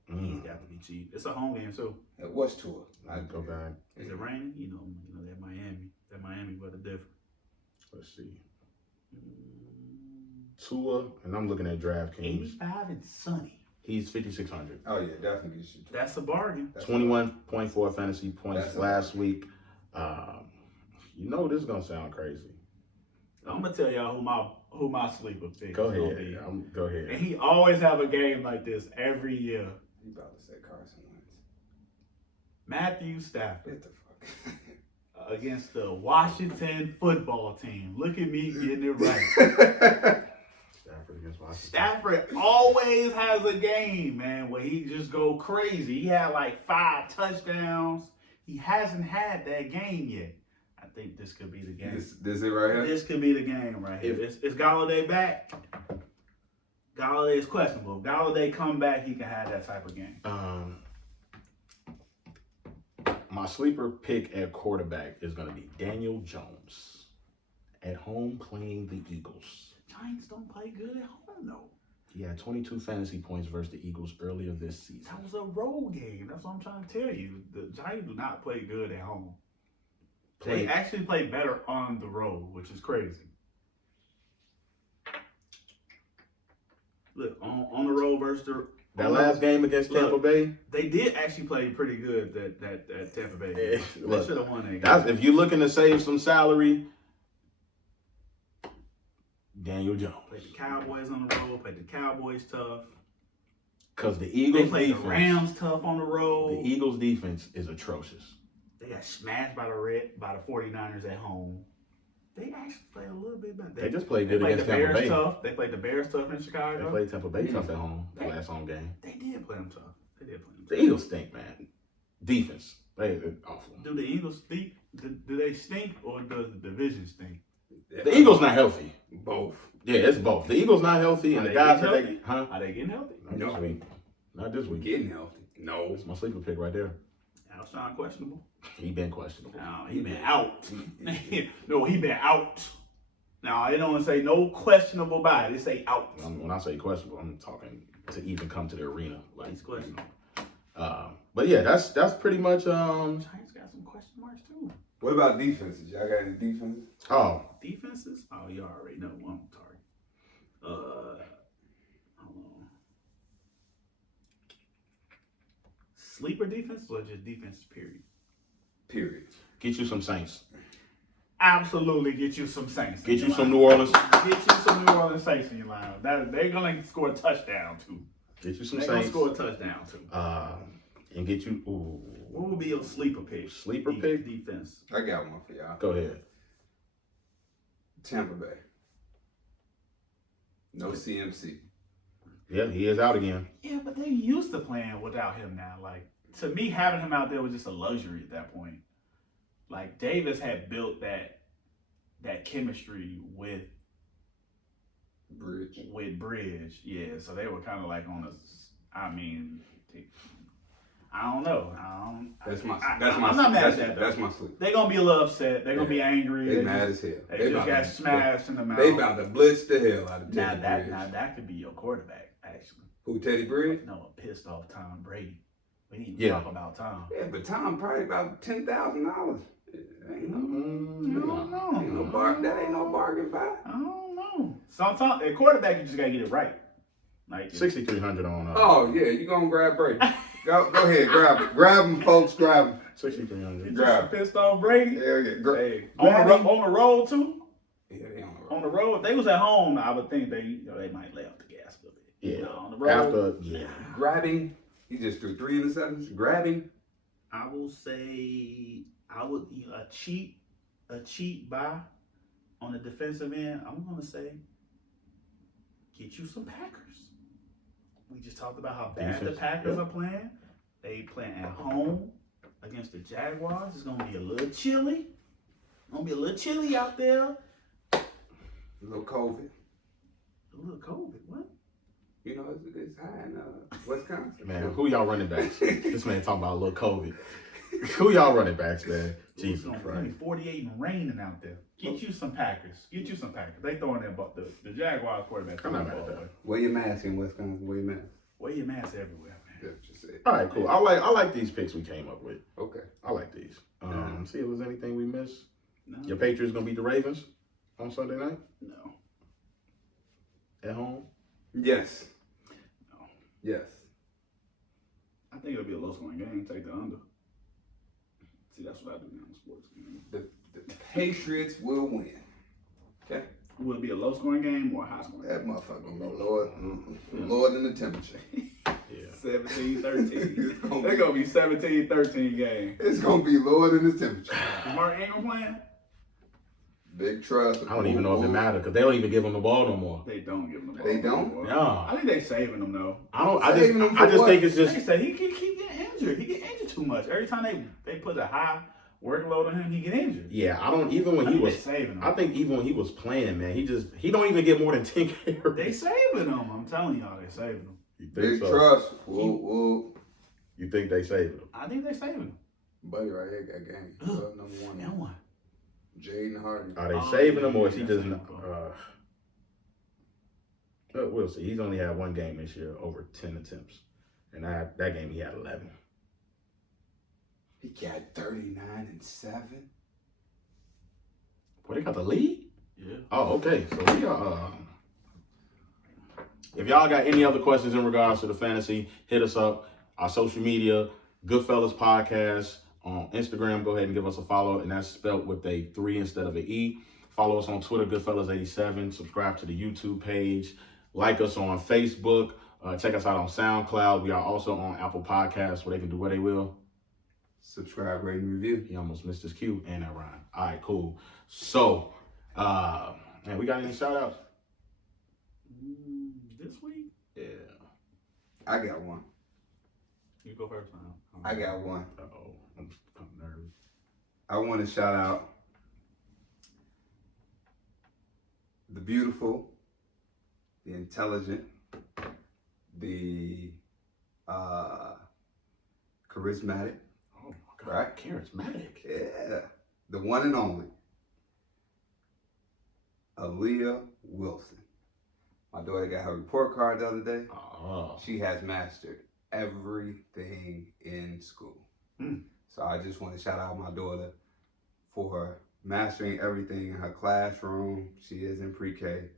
He's got to be cheap. It's a home game too. What's Tua? I'd go back. Is it raining? You know that Miami. That Miami weather different. Let's see. Tua, and I'm looking at DraftKings. 85 and sunny. He's 5,600. Oh yeah, definitely gets you. That's a bargain. 21.4 fantasy points That's a last week. You know this is gonna sound crazy. I'm gonna tell y'all who my sleeper pick. Go is gonna ahead. be. Go ahead. And he always have a game like this every year. You about to say Carson Wentz? Matthew Stafford Get the fuck. against the Washington football team. Look at me getting it right. Stafford against Washington. Stafford always has a game, man, where he just go crazy. He had like 5 touchdowns. He hasn't had that game yet. I think this could be the game. This it right here. This could be the game right here. Is Galladay back? Galladay is questionable. If Galladay come back, he can have that type of game. My sleeper pick at quarterback is going to be Daniel Jones at home playing the Eagles. Giants don't play good at home, though. He had 22 fantasy points versus the Eagles earlier this season. That was a road game. That's what I'm trying to tell you. The Giants do not play good at home. They actually play better on the road, which is crazy. Look, on the road versus that last game against Tampa Bay. They did actually play pretty good that Tampa Bay game. They should have won that game. If you're looking to save some salary, Daniel Jones. Played the Cowboys on the road, played the Cowboys tough. Because the Eagles They played defense, the Rams tough on the road. The Eagles defense is atrocious. They got smashed by the 49ers at home. They actually played a little bit better. They just played good against Tampa Bay. Tough. They played the Bears tough in Chicago. They played Tampa Bay tough at home, the last home game. They did play them tough. The Eagles stink, man. Defense, they're awful. Do the Eagles stink? Do they stink or does the division stink? The Eagles not healthy. Both. Yeah, it's both. The Eagles not healthy, and the guys that they, Are they getting healthy? Not this week. Not this week. Getting healthy. No. It's my sleeper pick right there. Alshon questionable. He been questionable. No, he been out. No, he been out. Now, they don't say no questionable by. They say out. When I say questionable, I'm talking to even come to the arena. Like He's questionable. But yeah, that's pretty much. Giants got some question marks too. What about defenses? Y'all got any defenses? Oh, Defenses? Oh, you already know one. Sorry. Hold on. Sleeper defense or just defenses? Period. get you some Saints. Absolutely, get you some Saints. Get you some New Orleans. Get you some New Orleans Saints in your line. They're gonna score a touchdown too. Get you some They're Saints. gonna score a touchdown too. And get you. Ooh. What would be your sleeper pick? Sleeper pick? Defense. I got one for y'all. Go ahead. Tampa Bay. No CMC. Yeah, he is out again. Yeah, but they used to playing without him now. Like, to me, having him out there was just a luxury at that point. Like, Davis had built that chemistry with Bridge. Yeah, so they were kind of like on a. I mean, I don't know. I'm not mad at that though. That's my sleep. They're gonna be a little upset. They're gonna be angry. They mad as hell. They just got smashed in the mouth. They about to blitz the hell out of Teddy Bridge. Now that could be your quarterback, actually. Who, Teddy Bridge? No, a pissed off Tom Brady. We need to talk about Tom. Yeah, but Tom probably about $10,000. Ain't no bargain buy. I don't know. Sometimes at quarterback you just gotta get it right. Like 6,300 on. Oh yeah, you gonna grab Brady? Go ahead, grab him, folks, grab him. 6,300. Just pissed off Brady. Yeah. On the road too. Yeah, they on the road. If they was at home, I would think they might lay off the gas a little bit. Yeah. On the road. Grabbing. He just threw 3 interceptions. Grabbing. I will say a cheat buy on the defensive end. I'm gonna say get you some Packers. We just talked about how bad the Packers are playing. They playing at home against the Jaguars. It's gonna be a little chilly. Out there. A little COVID. What? You know, it's high in Wisconsin. Man, who y'all running backs? This man talking about a little COVID. Who y'all running backs, man? Jesus Christ. It's gonna be 48 and raining out there. Get you some Packers. They throwing that ball. The Jaguars quarterback. I'm not mad at that. Wear your mask in Wisconsin. Wear your mask everywhere, man. That's just it. All right, cool. I like these picks we came up with. Okay. I like these. See if there's anything we missed. No. Your Patriots gonna beat the Ravens on Sunday night No. at home. Yes. No. Yes. I think it'll be a low scoring game. Take the under. See, that's what I do now in sports. The Patriots will win. Okay. Will it be a low scoring game or a high scoring game? That motherfucker gonna go lower than the temperature. Yeah. 17-13. They're gonna be 17-13 game. It's gonna be lower than the temperature. Is Mark Ingram playing? Big trust. I don't even know if it matters because they don't even give them the ball no more. They don't give him the ball. They don't? anymore. No. I think they saving him though. I just think it's just. They say he keep getting injured. He get injured too much. Every time they put a high workload on him, he get injured. Yeah, I don't even when he was saving him. I think even when he was playing, man, he don't even get more than 10 carries. They saving him. I'm telling y'all, they saving him. You think Big so? trust. Whoa. You think they saved him? I think they saving him. Buddy right here got game. Number one. And one. Jaden Hardy. Are they saving him or is he that's just? We'll see. He's only had one game this year over 10 attempts, and that game he had 11. He got 39 and 7. What, they got the lead? Yeah. Oh, okay. So we are. If y'all got any other questions in regards to the fantasy, hit us up. Our social media, Goodf3llas Podcast on Instagram. Go ahead and give us a follow, and that's spelled with a 3 instead of an E. Follow us on Twitter, Goodf3llas87. Subscribe to the YouTube page. Like us on Facebook. Check us out on SoundCloud. We are also on Apple Podcasts where they can do what they will. Subscribe, rate, and review. He almost missed his cue and that rhyme. All right, cool. So, man, we got any shout outs? This week? Yeah. I got one. You go first now. I got one. Uh-oh. I'm nervous. I want to shout out the beautiful, the intelligent, the charismatic. Oh, my God. Right? Charismatic. Yeah. The one and only. Aaliyah Wilson. My daughter got her report card the other day. Oh. She has mastered everything in school. So I just want to shout out my daughter for mastering everything in her classroom. She is in pre-K.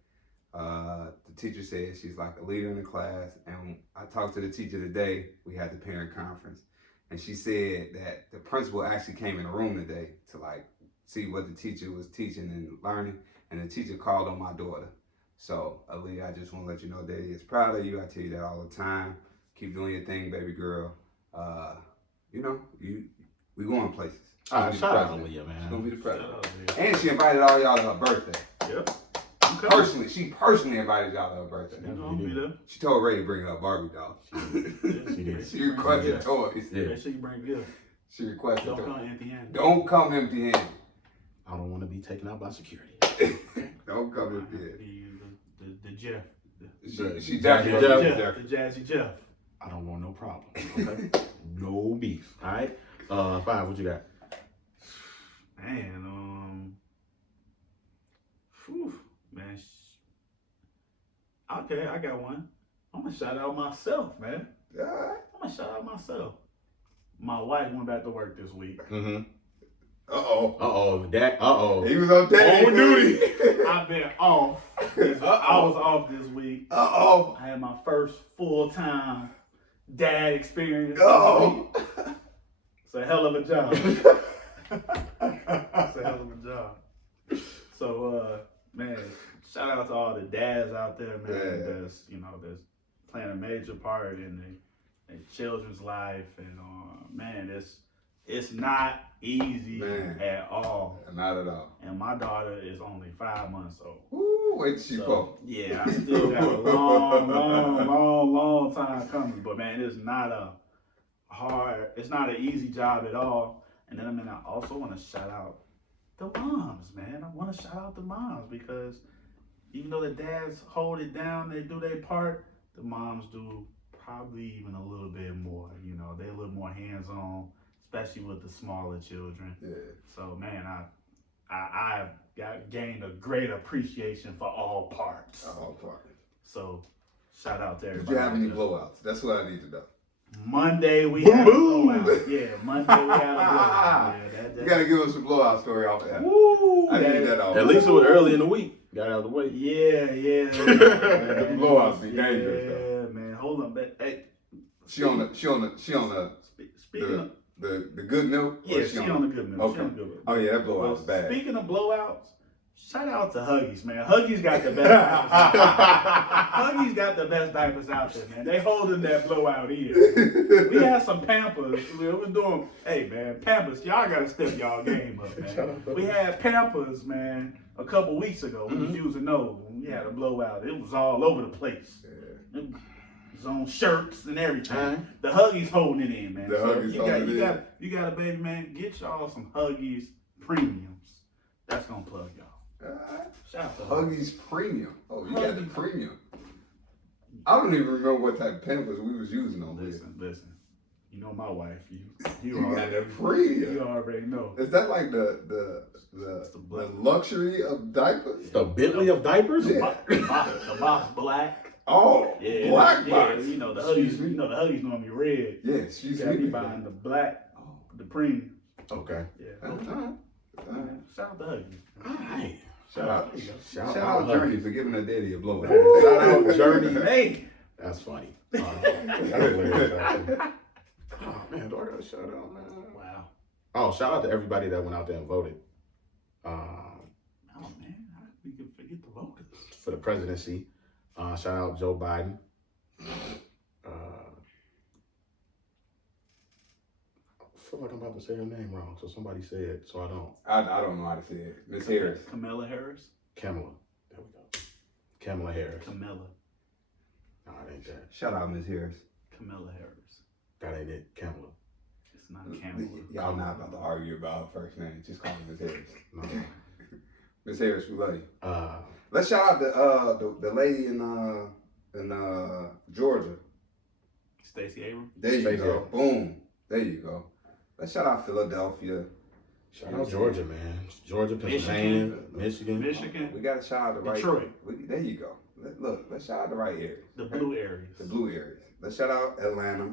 The teacher said she's like a leader in the class. And I talked to the teacher today. We had the parent conference. And she said that the principal actually came in the room today to like see what the teacher was teaching and learning. And the teacher called on my daughter. So, Aaliyah, I just want to let you know Daddy is proud of you. I tell you that all the time. Keep doing your thing, baby girl. You know, we going places. All right, shout out Aaliyah, man. She's going to be the president. Out, And she invited all y'all to her birthday. Yep. She personally invited y'all to her birthday. You gonna be there? She told Ray to bring her a Barbie doll. She did. She requested toys. Yeah. Make sure you bring gifts. She requested Don't toys. come empty-handed. Don't come empty-handed. I don't want to be taken out by security. Don't come empty-handed. The Jeff. She Jazzy definitely Jeff. The Jazzy Jeff. I don't want no problem. Okay? No beef. All right? 5, what you got? Man, whew, man. Okay, I got one. I'm gonna shout out myself, man. Alright. I'm gonna shout out myself. My wife went back to work this week. Mm-hmm. Uh-oh. Uh-oh. He was on daddy On duty. I've been off. I was off this week. Uh-oh. I had my first full-time dad experience. Uh-oh. It's a hell of a job. It's a hell of a job. So, man, shout out to all the dads out there, man. That's playing a major part in their children's life, and man, it's not easy at all. Not at all. And my daughter is only 5 months old. Ooh, wait till she fall. Yeah, I still got a long time coming. But man, it's not an easy job at all. And then I also want to shout out the moms, man. I want to shout out the moms because even though the dads hold it down, they do their part, the moms do probably even a little bit more. They're a little more hands-on, especially with the smaller children. Yeah. So man, I've gained a great appreciation for all parts. All parts. So shout out to Did everybody. you have any blowouts? That's what I need to know. Monday we had a blowout. Yeah, Monday we had a blowout. You gotta give us a blowout story off that. Woo, I need that off. At least it was early in the week. Got out of the way. Yeah. The blowouts be dangerous though. Yeah, man. Hold on, but hey. She on the Speaking of, the good milk? yeah, she on the good milk. Okay. She on the good milk. Oh yeah, that blowout's bad. Speaking of blowouts, shout out to Huggies, man. Huggies got the best diapers. Huggies got the best diapers out there, man. They holding that blowout in. We had some Pampers. We were doing, hey, man, Pampers. Y'all got to step y'all game up, man. We had Pampers, man, a couple weeks ago. We was using those. When we had a blowout. It was all over the place. Yeah. It was on shirts and everything. Uh-huh. The Huggies holding it in, man. The So Huggies you holding it in. you got a baby, man. Get y'all some Huggies premiums. That's gonna plug y'all. Alright. Shout out to Huggies Premium. Oh, you got the Huggies. premium. I don't even remember what type of Pampers we was using on this. Listen. You know my wife. You You got already, the premium. you already know. Is that like the luxury of diapers? The Bentley of diapers? Yeah. The box black. Oh, Yeah, black yeah, box. you know the Excuse Huggies. me? You know the Huggies normally red. Yeah, You excuse got me me. buying the black, Oh. the premium. Okay. Yeah. Uh-huh. Shout out to Huggy. All right. Shout out Shout Journey Huggy. for giving her daddy a blow. Shout out Journey. Hey. That's funny. That's hilarious, actually. Oh man, do I got a shout out, man? Wow. Oh, shout out to everybody that went out there and voted. Oh man, how did we can forget the voters? For the presidency. Shout out Joe Biden. I feel like I'm about to say her name wrong, so somebody say it so I don't. I don't know how to say it. Miss Harris. Kamala Harris. Kamala. There we go. Kamala Harris. Kamala. No, it ain't that. Shout out Miss Harris. Kamala Harris. That ain't it. Kamala. It's not Kamala. Y'all not about to argue about her first name. Just call her Miss Harris. No. Miss Harris, we love you. Uh, Let's shout out the lady in Georgia. Stacey Abrams. There you Stacey go. Abrams. Boom. There you go. Let's shout out Philadelphia. shout out Georgia, man. Georgia, Pennsylvania, Michigan. Michigan. We got to shout out the right. Detroit. There you go. Let's shout out the right areas. The blue areas. The blue areas. Let's shout out Atlanta.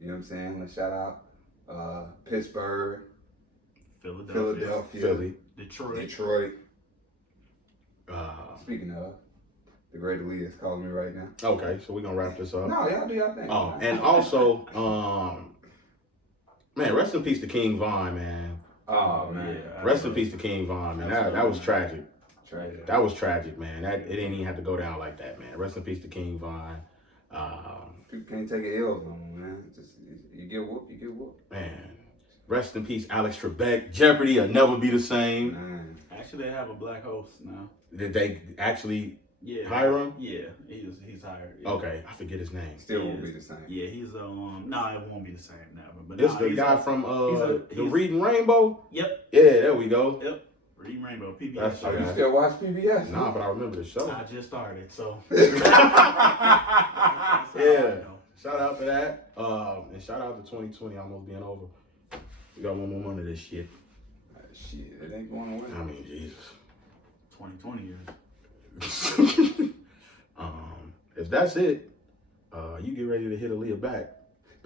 You know what I'm saying? Let's shout out Pittsburgh, Philadelphia. Philly. Detroit. Speaking of, the great Lee is calling me right now. Okay, so we're gonna wrap this up. No, y'all do y'all thing. Oh, and also, man, rest in peace to King Von, man. Oh man. Yeah. Rest in peace to King Von, man. That was tragic. Tragic. That was tragic, man. It didn't even have to go down like that, man. Rest in peace to King Von. People can't take an L on them, man. Just you get whooped, you get whooped. Man, rest in peace, Alex Trebek. Jeopardy will never be the same. Man. Actually, they have a black host now. Did they actually Yeah. hire him? Yeah, he's hired. Yeah. Okay, I forget his name. Still He won't is. be the same. Yeah, he's nah, it won't be the same never. But This nah, the he's guy a- from he's the Reading Rainbow? Yep. Yeah, there we go. Yep. Reading Rainbow, PBS. That's Oh, right. you still watch PBS? Nah, but I remember the show. I just started, so. Yeah. Shout out for that. And shout out to 2020 almost being over. We got one more month of this shit. Shit, it ain't going away. I mean, Jesus. 2020 years. If that's it, you get ready to hit Aaliyah back.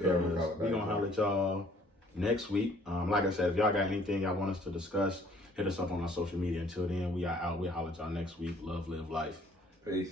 Yeah, Because we gonna holler at y'all next week. Like I said, if y'all got anything y'all want us to discuss, hit us up on our social media. Until then, we are out. We'll holler at y'all next week. Love, live life. Peace.